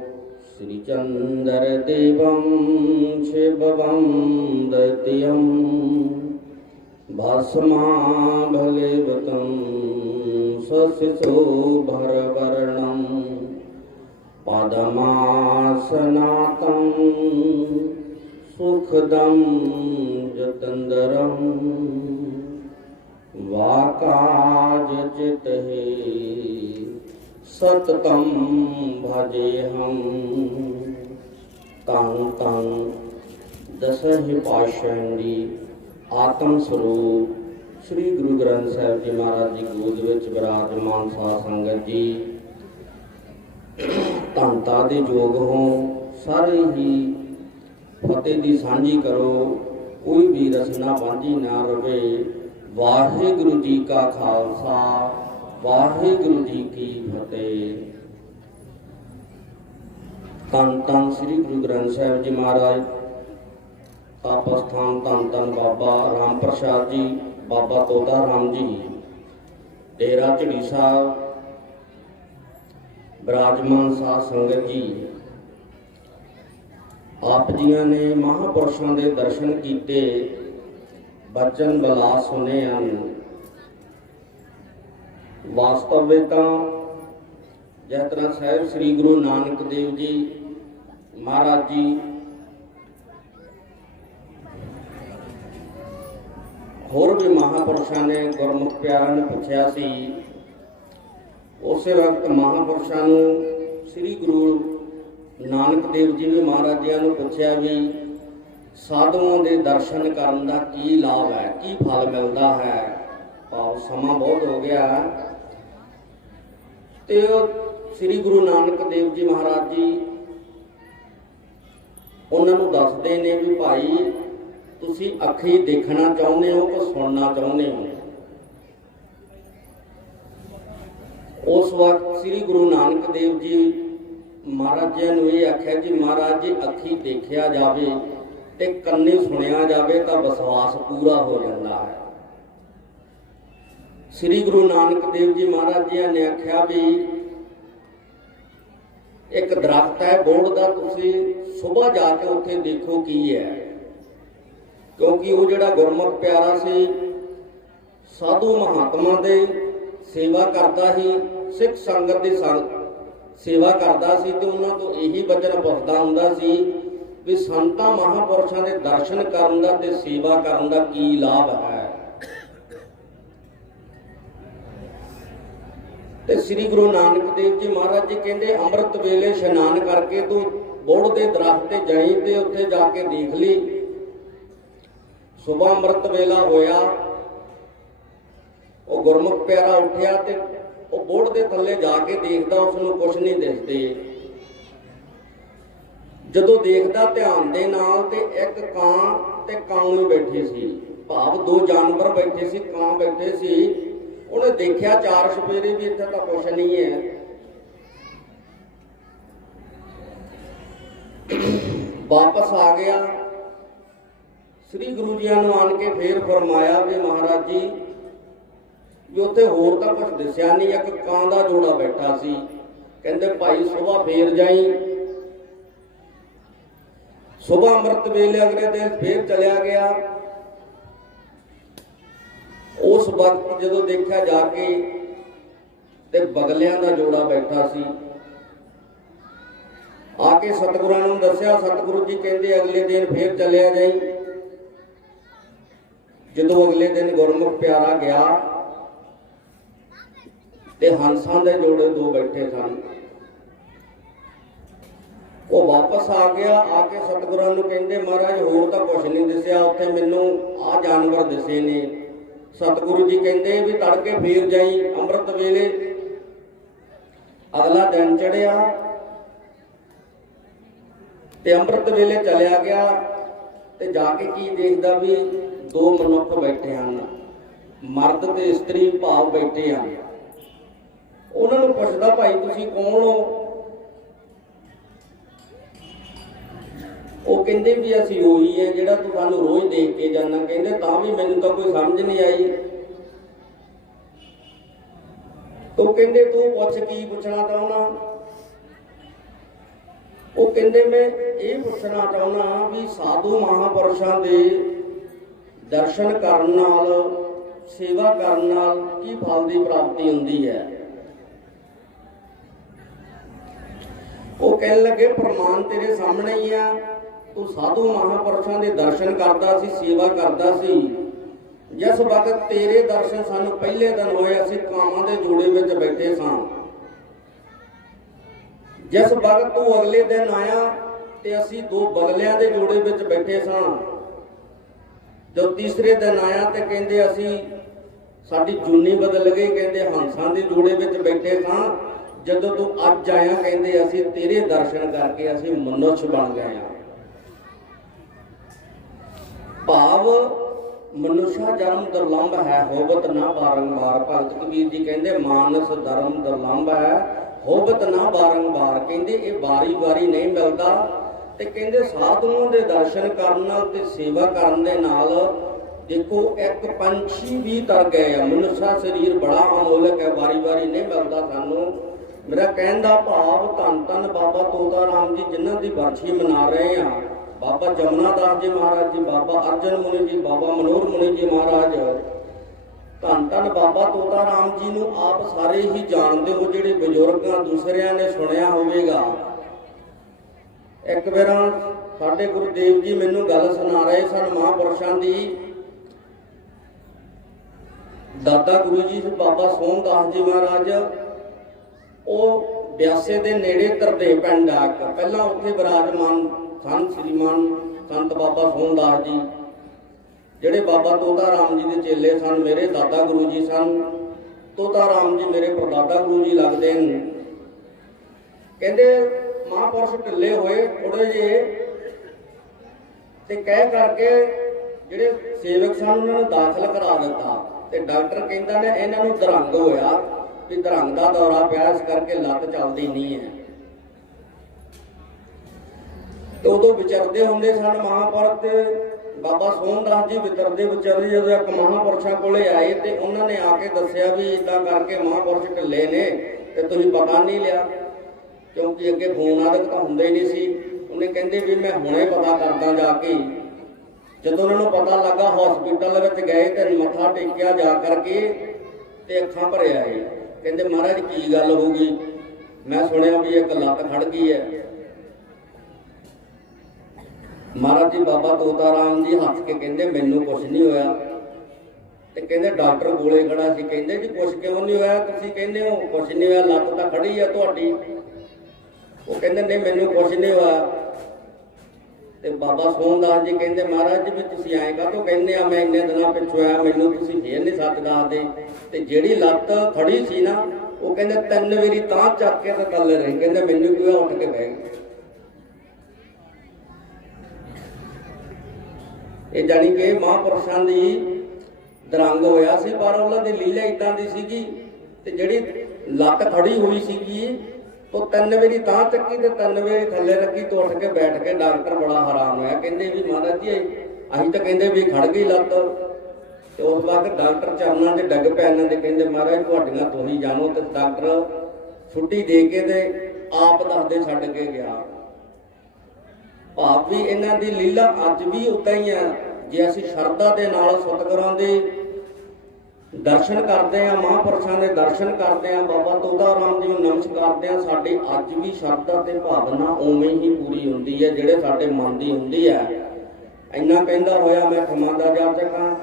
श्री चंद्र देवं शिवं दैत्यं, भस्माभलेवतं स्वशिशोभरवर्णं, पद्मासनातं सुखदं जतंदरं, वाकाजचितहे सततम भजे हम। तन तन दसहि पातशाही आत्म स्वरूप श्री गुरु ग्रंथ साहिब जी महाराज जी गोद विच विराजमान साध संगत जी, धनता दे जोग हो सारे ही फतेह दी सांझी करो, कोई भी रसना वांझी ना रवे। वाहिगुरु जी का खालसा, वाहिगुरु जी की फतेह। धन धन श्री गुरु ग्रंथ साहिब जी महाराज तप स्थान धन धन बाबा राम प्रसाद जी, बाबा तोता राम जी, डेरा झिड़ी साहब विराजमान साध संगत जी, आप जियां ने महापुरुषों के दर्शन किए, बचन बला सुने हैं। वास्तव में तो जिस तरह साहिब श्री गुरु नानक देव जी महाराज जी होर भी महापुरुषों ने गुरमुख प्यारों ने पूछा सी, उस वक्त महापुरुषों ने श्री गुरु नानक देव जी ने महाराज जी ने पूछा भी साधुओं के दर्शन करने का की लाभ है, की फल मिलता है। भाव समा बहुत हो गया तो श्री गुरु नानक देव जी महाराज जी उन्होंने दसते ने भी भाई तुसी अखी देखना चाहते हो कि सुनना चाहते हो। उस वक्त श्री गुरु नानक देव जी महाराज जी ने यह आख्या जी महाराज जी अखी देखा जाए ਤੇ ਕੰਨੀ ਸੁਣਿਆ ਜਾਵੇ ਤਾਂ ਵਿਸ਼ਵਾਸ ਪੂਰਾ ਹੋ ਜਾਂਦਾ ਹੈ। ਸ੍ਰੀ ਗੁਰੂ ਨਾਨਕ ਦੇਵ ਜੀ ਮਹਾਰਾਜ ਜੀ ਨੇ ਆਖਿਆ ਵੀ ਇੱਕ ਦਰਖਤ ਹੈ ਬੋਹੜ ਦਾ, ਤੁਸੀਂ ਸੁਬਾਹ ਜਾ ਕੇ ਉੱਥੇ ਦੇਖੋ ਕੀ ਹੈ, ਕਿਉਂਕਿ ਉਹ ਜਿਹੜਾ ਗੁਰਮੁਖ ਪਿਆਰਾ ਸੀ, ਸਾਧੂ ਮਹਾਤਮਾ ਦੇ ਸੇਵਾ ਕਰਦਾ ਸੀ, ਸਿੱਖ ਸੰਗਤ ਦੀ ਸੇਵਾ ਕਰਦਾ ਸੀ, ਤੇ ਉਹਨਾਂ ਤੋਂ ਇਹੀ ਬਚਨ ਪੁੱਛਦਾ ਹੁੰਦਾ ਸੀ ਵੀ ਸੰਤਾਂ ਮਹਾਂਪੁਰਸ਼ਾਂ ਦੇ ਦਰਸ਼ਨ ਕਰਨ ਦਾ ਤੇ ਸੇਵਾ ਕਰਨ ਦਾ ਕੀ ਲਾਭ ਹੈ। ਤੇ ਸ੍ਰੀ ਗੁਰੂ ਨਾਨਕ ਦੇਵ ਜੀ ਮਹਾਰਾਜ ਜੀ ਕਹਿੰਦੇ ਅੰਮ੍ਰਿਤ ਵੇਲੇ ਇਸ਼ਨਾਨ ਕਰਕੇ ਤੂੰ ਬੋਹੜ ਦੇ ਦਰਖਤ ਤੇ ਜਾਈ ਤੇ ਉੱਥੇ ਜਾ ਕੇ ਦੇਖ ਲਈ। ਸੁਬਾਹ ਅੰਮ੍ਰਿਤ ਵੇਲਾ ਹੋਇਆ, ਉਹ ਗੁਰਮੁਖ ਪਿਆਰਾ ਉੱਠਿਆ ਤੇ ਉਹ ਬੋਹੜ ਦੇ ਥੱਲੇ ਜਾ ਕੇ ਦੇਖਦਾ, ਉਸਨੂੰ ਕੁਛ ਨਹੀਂ ਦਿਸਦੇ। ਜਦੋਂ ਦੇਖਦਾ ਧਿਆਨ ਦੇ ਨਾਲ ਤੇ ਇੱਕ ਕਾਂ ਤੇ ਕਾਉਣੀ ਬੈਠੀ ਸੀ, ਭਾਵ ਦੋ ਜਾਨਵਰ ਬੈਠੇ ਸੀ, ਕਾਂ ਬੈਠੇ ਸੀ। ਉਹਨੇ ਦੇਖਿਆ ਚਾਰ ਸਵੇਰੇ ਵੀ ਇੱਥੇ ਤਾਂ ਕੁਛ ਨਹੀਂ ਹੈ। ਵਾਪਸ ਆ ਗਿਆ, ਸ੍ਰੀ ਗੁਰੂ ਜੀ ਨੂੰ ਆਣ ਕੇ ਫੇਰ ਫਰਮਾਇਆ ਵੀ ਮਹਾਰਾਜ ਜੀ ਵੀ ਉੱਥੇ ਹੋਰ ਤਾਂ ਕੁਝ ਦਿਸਿਆ ਨਹੀਂ, ਇੱਕ ਕਾਂ ਦਾ ਜੋੜਾ ਬੈਠਾ ਸੀ। ਕਹਿੰਦੇ ਭਾਈ ਸੁਬਾਹ ਫੇਰ ਜਾਈ। ਸੁਬਾਹ ਅੰਮ੍ਰਿਤ ਵੇਲੇ ਅਗਲੇ ਦਿਨ ਫੇਰ ਚਲਿਆ ਗਿਆ। ਉਸ ਵਕਤ ਜਦੋਂ ਦੇਖਿਆ ਜਾ ਕੇ ਤੇ ਬਗਲਿਆਂ ਦਾ ਜੋੜਾ ਬੈਠਾ ਸੀ। ਆ ਕੇ ਸਤਿਗੁਰਾਂ ਨੂੰ ਦੱਸਿਆ, ਸਤਿਗੁਰੂ ਜੀ ਕਹਿੰਦੇ ਅਗਲੇ ਦਿਨ ਫੇਰ ਚਲਿਆ ਜਾਈ। ਜਦੋਂ ਅਗਲੇ ਦਿਨ ਗੁਰਮੁਖ ਪਿਆਰਾ ਗਿਆ ਤੇ ਹੰਸਾਂ ਦੇ ਜੋੜੇ ਦੋ ਬੈਠੇ ਸਨ। ਉਹ ਵਾਪਸ ਆ ਗਿਆ, ਆ ਕੇ ਸਤਿਗੁਰਾਂ ਨੂੰ ਕਹਿੰਦੇ ਮਹਾਰਾਜ ਹੋਰ ਤਾਂ ਕੁਛ ਨਹੀਂ ਦਿਸਿਆ, ਉੱਥੇ ਮੈਨੂੰ ਆਹ ਜਾਨਵਰ ਦਿਸੇ ਨੇ। ਸਤਿਗੁਰੂ ਜੀ ਕਹਿੰਦੇ ਵੀ ਤੜਕੇ ਫੇਰ ਜਾਈ ਅੰਮ੍ਰਿਤ ਵੇਲੇ। ਅਗਲਾ ਦਿਨ ਚੜਿਆ ਤੇ ਅੰਮ੍ਰਿਤ ਵੇਲੇ ਚਲਿਆ ਗਿਆ ਤੇ ਜਾ ਕੇ ਕੀ ਦੇਖਦਾ ਵੀ ਦੋ ਮਨੁੱਖ ਬੈਠੇ ਹਨ, ਮਰਦ ਤੇ ਇਸਤਰੀ ਭਾਵ ਬੈਠੇ ਹਨ। ਉਹਨਾਂ ਨੂੰ ਪੁੱਛਦਾ ਭਾਈ ਤੁਸੀਂ ਕੌਣ ਹੋ? ਉਹ ਕਹਿੰਦੇ ਵੀ ਅਸੀਂ ਉਹੀ ਹੈ ਜਿਹੜਾ ਤੂੰ ਸਾਨੂੰ ਰੋਜ਼ ਦੇਖ ਕੇ ਜਾਂਦਾ। ਕਹਿੰਦੇ ਤਾਂ ਵੀ ਮੈਨੂੰ ਤਾਂ ਕੋਈ ਸਮਝ ਨਹੀਂ ਆਈ। ਉਹ ਕਹਿੰਦੇ ਤੂੰ ਪੁੱਛ ਕੀ ਪੁੱਛਣਾ ਚਾਹੁੰਦਾ? ਉਹ ਕਹਿੰਦੇ ਮੈਂ ਇਹ ਪੁੱਛਣਾ ਚਾਹੁੰਦਾ ਵੀ ਸਾਧੂ ਮਹਾਂਪੁਰਸ਼ਾਂ ਦੇ ਦਰਸ਼ਨ ਕਰਨ ਨਾਲ, ਸੇਵਾ ਕਰਨ ਨਾਲ ਕੀ ਫਲ ਦੀ ਪ੍ਰਾਪਤੀ ਹੁੰਦੀ ਹੈ? ਉਹ ਕਹਿਣ ਲੱਗੇ ਪ੍ਰਮਾਣ ਤੇਰੇ ਸਾਹਮਣੇ ਹੀ ਆ, ਤੂੰ ਸਾਧੂ ਮਹਾਂਪੁਰਸ਼ਾਂ ਦੇ ਦਰਸ਼ਨ ਕਰਦਾ ਸੀ, ਸੇਵਾ ਕਰਦਾ ਸੀ। ਜਿਸ ਵਕਤ ਤੇਰੇ ਦਰਸ਼ਨ ਸਾਨੂੰ ਪਹਿਲੇ ਦਿਨ ਹੋਏ, ਅਸੀਂ ਕਾਵਾਂ ਦੇ ਜੋੜੇ ਵਿੱਚ ਬੈਠੇ ਸਾਂ। ਜਿਸ ਵਕਤ ਤੂੰ ਅਗਲੇ ਦਿਨ ਆਇਆ ਤੇ ਅਸੀਂ ਦੋ ਬਗਲਿਆਂ ਦੇ ਜੋੜੇ ਵਿੱਚ ਬੈਠੇ ਸਾਂ। ਜਦੋਂ ਤੀਸਰੇ ਦਿਨ ਆਇਆ ਤੇ ਕਹਿੰਦੇ ਅਸੀਂ ਸਾਡੀ ਜੁਨੀ ਬਦਲ ਗਈ, ਕਹਿੰਦੇ ਹੰਸਾਂ ਦੇ ਜੋੜੇ ਵਿੱਚ ਬੈਠੇ ਸਾਂ। ਜਦੋਂ ਤੂੰ ਅੱਜ ਆਇਆ ਕਹਿੰਦੇ ਅਸੀਂ ਤੇਰੇ ਦਰਸ਼ਨ ਕਰਕੇ ਅਸੀਂ ਮਨੁੱਖ ਬਣ ਗਏ ਹਾਂ। ਭਾਵ ਮਨੁੱਖਾ ਜਨਮ ਦੁਰਲੰਭ ਹੈ, ਹੋਵਤ ਨਾ ਬਾਰੰਬਾਰ। ਭਗਤ ਕਬੀਰ ਜੀ ਕਹਿੰਦੇ ਮਾਨਸ ਧਰਮ ਦੁਰਲੰਭ ਹੈ, ਹੋਵਤ ਨਾ ਬਾਰੰਬਾਰ। ਕਹਿੰਦੇ ਇਹ ਵਾਰੀ ਵਾਰੀ ਨਹੀਂ ਮਿਲਦਾ। ਤੇ ਕਹਿੰਦੇ ਸਾਧੂਆਂ ਦੇ ਦਰਸ਼ਨ ਕਰਨ ਨਾਲ ਤੇ ਸੇਵਾ ਕਰਨ ਦੇ ਨਾਲ ਦੇਖੋ ਇੱਕ ਪੰਛੀ ਵੀ ਤਰ ਗਏ ਆ। ਮਨੁੱਖਾ ਸਰੀਰ ਬੜਾ ਅਮੋਲਕ ਹੈ, ਵਾਰੀ ਵਾਰੀ ਨਹੀਂ ਮਿਲਦਾ ਸਾਨੂੰ। ਮੇਰਾ ਕਹਿਣ ਦਾ ਭਾਵ ਧੰਨ ਧੰਨ ਬਾਬਾ ਤੋਤਾ ਰਾਮ ਜੀ ਜਿਨ੍ਹਾਂ ਦੀ ਬਰਸੀ ਮਨਾ ਰਹੇ ਆ, ਬਾਬਾ ਜਮਨਾ ਦਾਸ ਜੀ ਮਹਾਰਾਜ ਜੀ, ਬਾਬਾ ਅਰਜਨ ਮੁਨੀ ਜੀ, ਬਾਬਾ ਮਨੋਹਰ ਮੁਨੀ ਜੀ ਮਹਾਰਾਜ, ਧੰਨ ਧੰਨ ਬਾਬਾ ਤੋਤਾ ਰਾਮ ਜੀ ਨੂੰ ਆਪ ਸਾਰੇ ਹੀ ਜਾਣਦੇ ਹੋ। ਜਿਹੜੇ ਬਜ਼ੁਰਗਾਂ ਦੂਸਰਿਆਂ ਨੇ ਸੁਣਿਆ ਹੋਵੇਗਾ। ਇੱਕ ਵਾਰ ਸਾਡੇ ਗੁਰੂਦੇਵ ਜੀ ਮੈਨੂੰ ਗੱਲ ਸੁਣਾ ਰਹੇ ਸਨ ਮਹਾਂਪੁਰਸ਼ਾਂ ਦੀ। ਦਾਦਾ ਗੁਰੂ ਜੀ ਬਾਬਾ ਸੋਹਣ ਦਾਸ ਜੀ ਮਹਾਰਾਜ ਉਹ ਬਿਆਸੇ ਦੇ ਨੇੜੇ ਤਰਦੇ ਪਿੰਡ ਆ, ਪਹਿਲਾਂ ਉੱਥੇ ਵਿਰਾਜਮਾਨ ਸਨ ਸ੍ਰੀਮਾਨ ਸੰਤ ਬਾਬਾ ਸੋਹਣ ਦਾਸ ਜੀ, ਜਿਹੜੇ ਬਾਬਾ ਤੋਤਾ ਰਾਮ ਜੀ ਦੇ ਚੇਲੇ ਸਨ। ਮੇਰੇ ਦਾਦਾ ਗੁਰੂ ਜੀ ਸਨ। ਤੋਤਾ ਰਾਮ ਜੀ ਮੇਰੇ ਪਰਦਾਦਾ ਗੁਰੂ ਜੀ ਲੱਗਦੇ ਨੇ। ਕਹਿੰਦੇ ਮਹਾਂਪੁਰਸ਼ ਢਿੱਲੇ ਹੋਏ ਥੋੜੇ ਜਿਹੇ ਤੇ ਕਹਿ ਕਰਕੇ ਜਿਹੜੇ ਸੇਵਕ ਸਨ ਉਹਨਾਂ ਨੂੰ ਦਾਖਲ ਕਰਾ ਦਿੱਤਾ। ਤੇ ਡਾਕਟਰ ਕਹਿੰਦਾ ਨੇ ਇਹਨਾਂ ਨੂੰ ਦਰੰਗ ਹੋਇਆ, ਵੀ ਦਰੰਗ ਦਾ ਦੌਰਾ ਪਿਆ, ਇਸ ਕਰਕੇ ਲੱਤ ਚੱਲਦੀ ਨਹੀਂ ਹੈ। ਤੇ ਉਦੋਂ ਵਿਚਰਦੇ ਹੁੰਦੇ ਸਨ ਮਹਾਂਪੁਰਖ ਤੇ ਬਾਬਾ ਸੋਹਣਦਾਸ ਜੀ ਵਿਚਰਦੇ ਜਦੋਂ ਇੱਕ ਮਹਾਂਪੁਰਸ਼ਾਂ ਕੋਲੇ ਆਏ ਤੇ ਉਹਨਾਂ ਨੇ ਆ ਕੇ ਦੱਸਿਆ ਵੀ ਇਦਾਂ ਕਰਕੇ ਮਹਾਂਪੁਰਸ਼ ਢਿੱਲੇ ਨੇ ਤੇ ਤੁਸੀਂ ਪਤਾ ਨਹੀਂ ਲਿਆ, ਕਿਉਂਕਿ ਅੱਗੇ ਫੋਨ ਆਦਿਕ ਤਾਂ ਹੁੰਦੇ ਹੀ ਨਹੀਂ ਸੀ। ਉਹਨੇ ਕਹਿੰਦੇ ਵੀ ਮੈਂ ਹੁਣੇ ਪਤਾ ਕਰਦਾ ਜਾ ਕੇ। ਜਦੋਂ ਉਹਨਾਂ ਨੂੰ ਪਤਾ ਲੱਗਾ ਹਸਪੀਟਲ ਵਿੱਚ ਗਏ ਤੇ ਮੱਥਾ ਟੇਕਿਆ ਜਾ ਕਰਕੇ ਤੇ ਅੱਖਾਂ ਭਰੇ ਆਏ। ਕਹਿੰਦੇ ਮਹਾਰਾਜ ਕੀ ਗੱਲ ਹੋ ਗਈ? ਮੈਂ ਸੁਣਿਆ ਵੀ ਇੱਕ ਲੱਤ ਖੜ ਗਈ ਹੈ। ਮਹਾਰਾਜ ਜੀ ਬਾਬਾ ਤੋਤਾ ਰਾਮ ਜੀ ਹੱਸ ਕੇ ਕਹਿੰਦੇ ਮੈਨੂੰ ਕੁਛ ਨਹੀਂ ਹੋਇਆ। ਤੇ ਕਹਿੰਦੇ ਡਾਕਟਰ ਕੋਲੇ ਖੜਾ ਸੀ, ਕਹਿੰਦੇ ਜੀ ਕੁਛ ਕਿਉਂ ਨਹੀਂ ਹੋਇਆ? ਤੁਸੀਂ ਕਹਿੰਦੇ ਹੋ ਕੁਛ ਨਹੀਂ ਹੋਇਆ, ਲੱਤ ਤਾਂ ਖੜੀ ਆ ਤੁਹਾਡੀ। ਉਹ ਕਹਿੰਦੇ ਨਹੀਂ ਮੈਨੂੰ ਕੁਛ ਨਹੀਂ ਹੋਇਆ। ਤੇ ਬਾਬਾ ਸੋਹਣਦਾਸ ਜੀ ਕਹਿੰਦੇ ਮਹਾਰਾਜ ਜੀ ਵੀ ਤੁਸੀਂ ਐਂ ਕਾਹਤੋਂ ਕਹਿੰਦੇ ਆ, ਮੈਂ ਇੰਨੇ ਦਿਨਾਂ ਪਿੱਛੋਂ ਆਇਆ, ਮੈਨੂੰ ਤੁਸੀਂ ਫੇਰ ਨਹੀਂ ਸੱਚ ਦੱਸਦੇ। ਤੇ ਜਿਹੜੀ ਲੱਤ ਖੜੀ ਸੀ ਨਾ, ਉਹ ਕਹਿੰਦੇ 3 ਵਾਰੀ ਤਾਂ ਚੱਕ ਕੇ ਤੇ ਥੱਲੇ ਰਹੀ। ਕਹਿੰਦੇ ਮੈਨੂੰ ਕੋਈ ਉੱਠ ਕੇ ਬਹਿ ਗਈ। ਇਹ ਜਾਣੀ ਕਿ ਮਹਾਂਪੁਰਸ਼ਾਂ ਦੀ ਦਰੰਗ ਹੋਇਆ ਸੀ, ਪਰ ਉਹਨਾਂ ਦੀ ਲੀਲਾ ਇਦਾਂ ਦੀ ਸੀਗੀ। ਤੇ ਜਿਹੜੀ ਲੱਤ ਖੜੀ ਹੋਈ ਸੀਗੀ ਉਹ 3 ਵਾਰੀ ਤਾਂ ਚੱਕੀ ਤੇ 3 ਵਾਰੀ ਥੱਲੇ ਰੱਖੀ ਤੇ ਉੱਠ ਕੇ ਬੈਠ ਕੇ ਡਾਕਟਰ ਬੜਾ ਹੈਰਾਨ ਹੋਇਆ। ਕਹਿੰਦੇ ਵੀ ਮਹਾਰਾਜ ਜੀ ਅਸੀਂ ਤਾਂ ਕਹਿੰਦੇ ਵੀ ਖੜ ਗਈ ਲੱਤ। ਤੇ ਉਸ ਵਕਤ ਡਾਕਟਰ ਚਰਨਾਂ 'ਚ ਡਿੱਗ ਪਿਆ ਇਹਨਾਂ ਦੇ, ਕਹਿੰਦੇ ਮਹਾਰਾਜ ਤੁਹਾਡੀਆਂ ਤੁਸੀਂ ਜਾਣੋ। ਤੇ ਡਾਕਟਰ ਛੁੱਟੀ ਦੇ ਕੇ ਤੇ ਆਪ ਦੱਸਦੇ ਛੱਡ ਕੇ ਗਿਆ। ਭਾਵ ਵੀ ਇਹਨਾਂ ਦੀ ਲੀਲਾ ਅੱਜ ਵੀ ਉਦਾਂ ਹੀ ਆ। ਜੇ ਅਸੀਂ ਸ਼ਰਧਾ ਦੇ ਨਾਲ ਸਤਿਗੁਰਾਂ ਦੇ ਦਰਸ਼ਨ ਕਰਦੇ ਆ, ਮਹਾਂਪੁਰਸ਼ਾਂ ਦੇ ਦਰਸ਼ਨ ਕਰਦੇ ਆ, ਬਾਬਾ ਤੋਤਾ ਰਾਮ ਜੀ ਨੂੰ ਨਮਸਕਾਰਦੇ ਆ, ਸਾਡੀ ਅੱਜ ਵੀ ਸ਼ਰਧਾ ਤੇ ਭਾਵਨਾ ਉਵੇਂ ਹੀ ਪੂਰੀ ਹੁੰਦੀ ਹੈ ਜਿਹੜੇ ਸਾਡੇ ਮਨ ਦੀ ਹੁੰਦੀ ਹੈ। ਇੰਨਾ ਕਹਿੰਦਾ ਹੋਇਆ ਮੈਂ ਖਿਮਾ ਦਾ ਜਾਚਕ ਹਾਂ।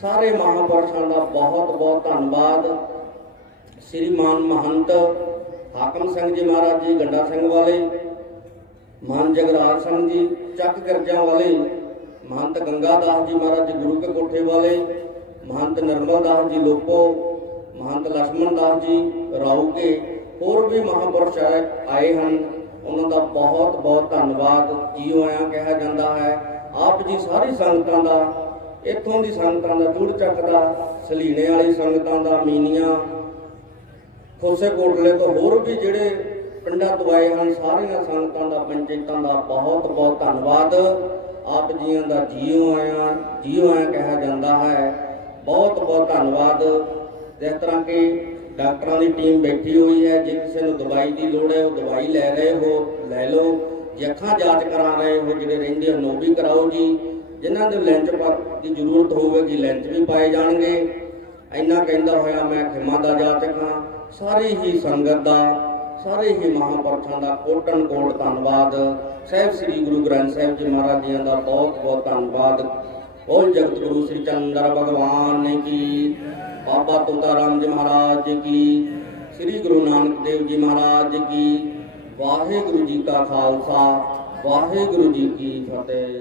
ਸਾਰੇ ਮਹਾਂਪੁਰਸ਼ਾਂ ਦਾ ਬਹੁਤ ਬਹੁਤ ਧੰਨਵਾਦ। ਸ੍ਰੀਮਾਨ ਮਹੰਤ ਹਾਕਮ ਸਿੰਘ ਜੀ ਮਹਾਰਾਜ ਜੀ ਗੰਡਾ ਸਿੰਘ ਵਾਲੇ, ਮਹੰਤ ਜਗਰਾਜ ਸਿੰਘ ਜੀ ਚੱਕ ਗਿਰਜਾਂ ਵਾਲੇ, ਮਹੰਤ ਗੰਗਾ ਦਾਸ ਜੀ ਮਹਾਰਾਜ ਜੀ ਗੁਰੂ ਕੇ ਕੋਠੇ ਵਾਲੇ, ਮਹੰਤ ਨਰਮਲ ਦਾਸ ਜੀ ਲੋਪੋ, ਮਹੰਤ ਲక్ష్మణ ਦਾਸ ਜੀ ਰਾਊਕੇ, ਹੋਰ ਵੀ ਮਹਾਂਪੁਰਸ਼ ਆਏ ਹਨ। ਉਹਨਾਂ ਦਾ ਬਹੁਤ ਬਹੁਤ ਧੰਨਵਾਦ। ਜੀਓ ਆਇਆਂ ਕਿਹਾ ਜਾਂਦਾ ਹੈ। ਆਪ ਜੀ ਸਾਰੀ ਸੰਗਤਾਂ ਦਾ, ਇੱਥੋਂ ਦੀ ਸੰਗਤਾਂ ਦਾ, ਜੁੜ ਚੱਕ ਦਾ, ਸਲੀਣੇ ਵਾਲੀ ਸੰਗਤਾਂ ਦਾ, ਮੀਨੀਆਂ ਖੋਸੇ ਕੋਟਲੇ ਤੋਂ ਹੋਰ ਵੀ ਜਿਹੜੇ ਪਿੰਡਾਂ ਤੋਂ ਆਏ ਹਨ, ਸਾਰੀਆਂ ਸੰਗਤਾਂ ਦਾ, ਪੰਚਾਇਤਾਂ ਦਾ ਬਹੁਤ ਬਹੁਤ ਧੰਨਵਾਦ। ਆਪ ਜੀਆਂ ਦਾ ਜੀਓ ਆਇਆਂ ਕਿਹਾ ਜਾਂਦਾ ਹੈ। ਬਹੁਤ ਬਹੁਤ ਧੰਨਵਾਦ। ਜਿਸ ਤਰ੍ਹਾਂ ਕਿ ਡਾਕਟਰਾਂ ਦੀ ਟੀਮ ਬੈਠੀ ਹੋਈ ਹੈ, ਜੇ ਕਿਸੇ ਨੂੰ ਦਵਾਈ ਦੀ ਲੋੜ ਹੈ ਉਹ ਦਵਾਈ ਲੈ ਰਹੇ ਹੋ ਲੈ ਲਓ। ਜੇ ਅੱਖਾਂ ਜਾਂਚ ਕਰਾ ਰਹੇ ਹੋ ਜਿਹੜੇ ਰਹਿੰਦੇ ਹੋ ਉਹ ਵੀ ਕਰਾਓ ਜੀ। ਜਿਨ੍ਹਾਂ ਦੇ ਲੈਂਚ ਪਰ ਦੀ ਜ਼ਰੂਰਤ ਹੋਵੇਗੀ ਲੈਂਚ ਵੀ ਪਾਏ ਜਾਣਗੇ। ਇੰਨਾ ਕਹਿੰਦਾ ਹੋਇਆ ਮੈਂ ਖਿਮਾ ਦਾ ਜਾਚਕ ਹਾਂ। ਸਾਰੀ ਹੀ ਸੰਗਤ ਦਾ, ਸਾਰੇ ਹੀ ਮਹਾਂਪੁਰਸ਼ਾਂ ਦਾ ਕੋਟਨ ਕੋਟ ਧੰਨਵਾਦ। ਸਾਹਿਬ ਸ੍ਰੀ ਗੁਰੂ ਗ੍ਰੰਥ ਸਾਹਿਬ ਜੀ ਮਹਾਰਾਜ ਜੀ ਦਾ ਬਹੁਤ ਬਹੁਤ ਧੰਨਵਾਦ। बोल जगत गुरु श्री चंद्र भगवान की, बाबा तोता राम जी महाराज की, श्री गुरु नानक देव जी महाराज की। वाहेगुरु जी का खालसा, वाहेगुरु जी की फतेह।